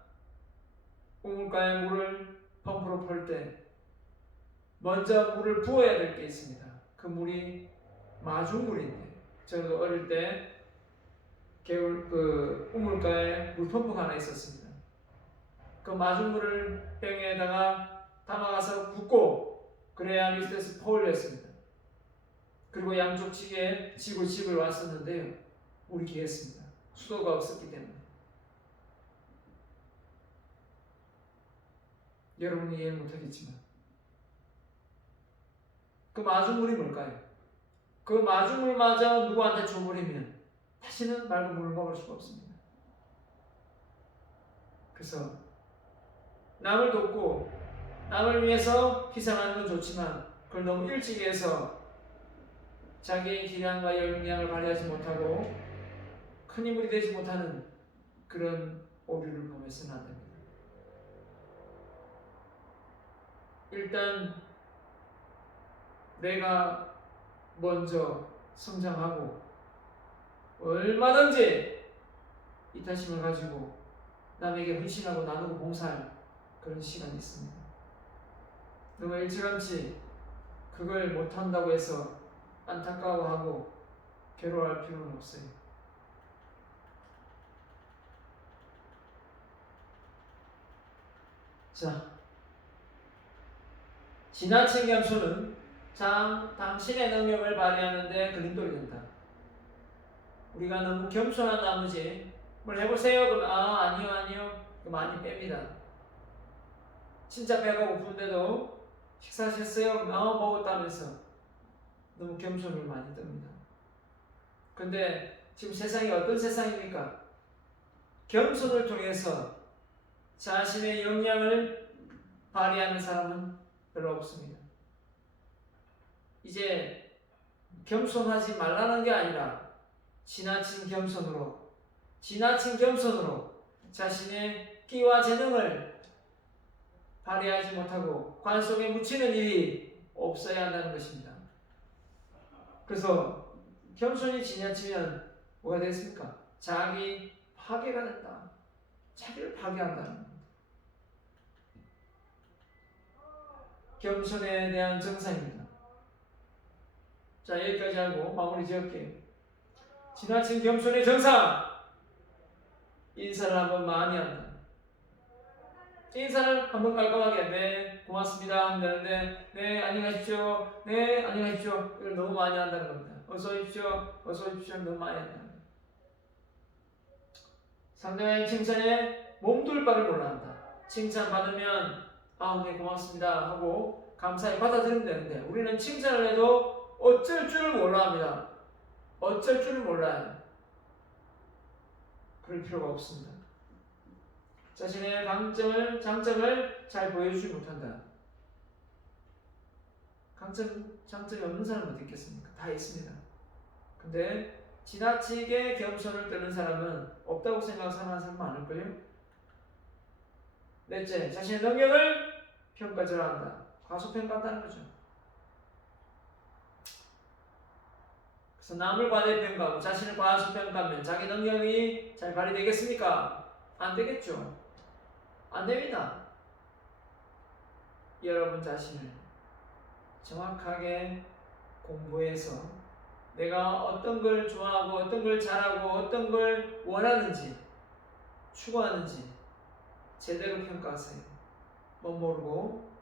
우물가에 물을 펌프로 펄 때 먼저 물을 부어야 될 게 있습니다. 그 물이 마중물인데, 저도 어릴 때 개울 그 우물가에 물펌프가 하나 있었습니다. 그 마중물을 병에다가 담아가서 붓고 그래야 밑에서 퍼올렸습니다. 그리고 양쪽 지게 집을 왔었는데요. 물이 귀했습니다. 수도가 없었기 때문에. 여러분이 이해 못하겠지만 그 마중물이 뭘까요? 그 마중물마저 누구한테 줘버리면 다시는 맑은 물을 먹을 수가 없습니다. 그래서 남을 돕고 남을 위해서 희생하는 건 좋지만 그걸 너무 일찍 해서 자기의 기량과 역량을 발휘하지 못하고 큰 인물이 되지 못하는 그런 오류를 범해서는 안 됩니다. 일단 내가 먼저 성장하고 얼마든지 이타심을 가지고 남에게 헌신하고 나누고 봉사할 그런 시간이 있습니다. 너무 일찌감치 그걸 못한다고 해서 안타까워하고 괴로워할 필요는 없어요. 자, 지나친 겸손은 당신의 능력을 발휘하는 데 걸림돌이 된다. 우리가 너무 겸손한 나머지 뭘 해보세요? 그러면 아니요 많이 뺍니다. 진짜 배가 고픈데도 식사하셨어요? 먹었다면서 너무 겸손을 많이 뜹니다. 근데 지금 세상이 어떤 세상입니까? 겸손을 통해서 자신의 역량을 발휘하는 사람은 별로 없습니다. 이제 겸손하지 말라는 게 아니라 지나친 겸손으로 자신의 끼와 재능을 발휘하지 못하고 관 속에 묻히는 일이 없어야 한다는 것입니다. 그래서 겸손이 지나치면 뭐가 되겠습니까? 자기 파괴가 된다. 자기를 파괴한다는 겁니다. 겸손에 대한 정상입니다. 자, 여기까지 하고 마무리 지을게요. 지나친 겸손의 정상! 인사를 한번 많이 한다. 인사를 한번 깔끔하게 네 고맙습니다 하면 되는데 네 안녕하십시오 네 안녕하십시오 이걸 너무 많이 한다는 겁니다. 어서 오십시오 너무 많이 한다는 겁니다. 상대방의 칭찬에 몸둘 바를 몰라 한다. 칭찬받으면 네 고맙습니다 하고 감사히 받아들이면 되는데 우리는 칭찬을 해도 어쩔 줄을 몰라 합니다. 어쩔 줄을 몰라요. 그럴 필요가 없습니다. 자신의 장점을 잘 보여주지 못한다. 장점이 없는 사람은 어디 있겠습니까? 다 있습니다. 근데 지나치게 겸손을 뜨는 사람은 없다고 생각하는 사람 많을걸요? 넷째, 자신의 능력을 평가절하한다. 과소평가한다는 거죠. 그래서 남을 과대평가하고 자신을 과소평가하면 자기 능력이 잘 발휘되겠습니까? 안 되겠죠. 안 됩니다. 여러분 자신을 정확하게 공부해서 내가 어떤 걸 좋아하고 어떤 걸 잘하고 어떤 걸 원하는지 추구하는지 제대로 평가하세요. 뭐 모르고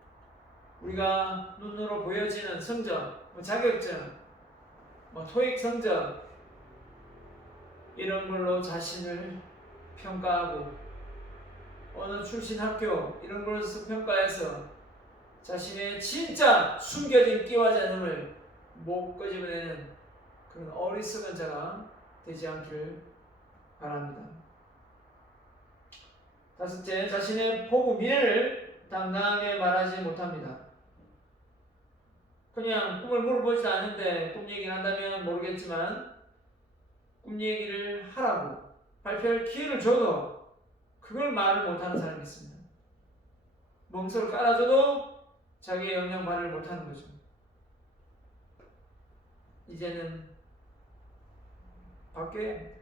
우리가 눈으로 보여지는 성적, 자격증, 토익 성적 이런 걸로 자신을 평가하고 어느 출신 학교 이런 걸로서 평가해서 자신의 진짜 숨겨진 끼와 재능을 못 끄집어내는 그런 어리석은 자가 되지 않기를 바랍니다. 다섯째, 자신의 포부 미래를 당당하게 말하지 못합니다. 그냥 꿈을 물어보지도 않는데 꿈 얘기를 한다면 모르겠지만 꿈 얘기를 하라고 발표할 기회를 줘도 그걸 말을 못하는 사람이 있습니다. 멍석을 깔아줘도 자기의 역량 발휘를 못하는 거죠. 이제는 바뀌어야 합니다.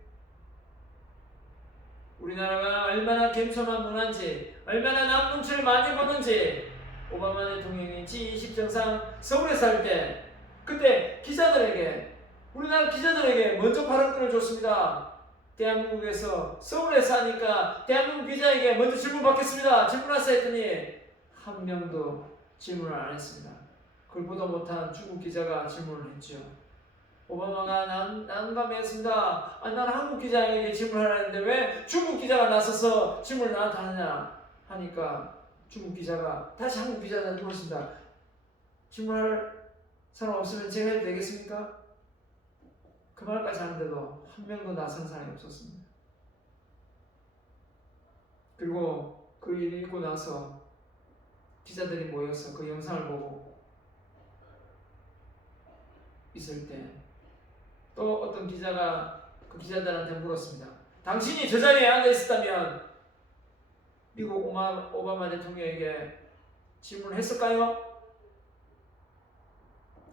우리나라가 얼마나 겸손한 문화인지 얼마나 남 눈치를 많이 보는지 오바마 대통령이 G20 정상 서울에서 할 때 그때 기자들에게 우리나라 기자들에게 먼저 발언권을 줬습니다. 대한민국에서 서울에서 하니까 대한민국 기자에게 먼저 질문 받겠습니다. 질문하세요 했더니 한 명도 질문을 안 했습니다. 그걸 보다 못한 중국 기자가 질문을 했죠. 오바마가 난감했습니다. 나는 한국 기자에게 질문을 하는데 왜 중국 기자가 나서서 질문을 나한테 하느냐 하니까 중국 기자가 다시 한국 기자한테 물었습니다. 질문할 사람 없으면 제가 해도 되겠습니까? 그 말까지 하는데도 한 명도 나선 사람이 없었습니다. 그리고 그 일이 있고 나서 기자들이 모여서 그 영상을 보고 있을 때 또 어떤 기자가 그 기자들한테 물었습니다. 당신이 저 자리에 앉아 있었다면 미국 오바마 대통령에게 질문을 했을까요?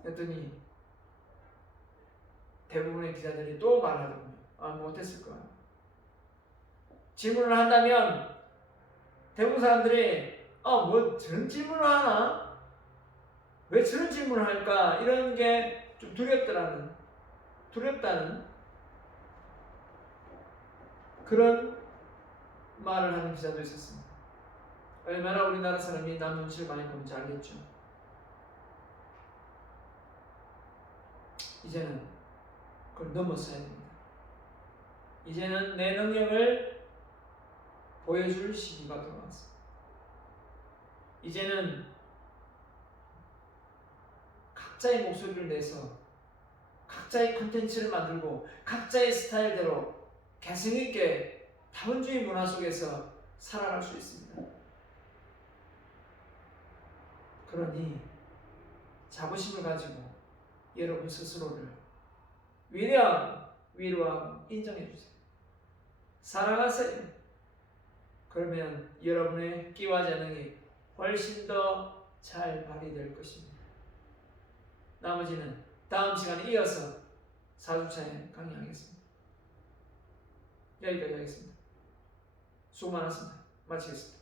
했더니 대부분의 기자들이 또 말하더군요. 못했을 거야. 질문을 한다면 대부분 사람들이 뭐 저런 질문을 하나? 왜 저런 질문을 할까? 이런 게 좀 두렵다는 그런 말을 하는 기자도 있었습니다. 얼마나 우리나라 사람이 남 눈치를 많이 보는지 알겠죠. 이제는 그걸 넘어서야 됩니다. 이제는 내 능력을 보여줄 시기가 돌아왔습니다. 이제는 각자의 목소리를 내서 각자의 콘텐츠를 만들고 각자의 스타일대로 개성있게 다원주의 문화 속에서 살아갈 수 있습니다. 그러니 자부심을 가지고 여러분 스스로를 위로하고 인정해 주세요. 사랑하세요. 그러면 여러분의 끼와 재능이 훨씬 더 잘 발휘될 것입니다. 나머지는 다음 시간에 이어서 4주차에 강의하겠습니다. 여기까지 하겠습니다. 수고 많았습니다. 마치겠습니다.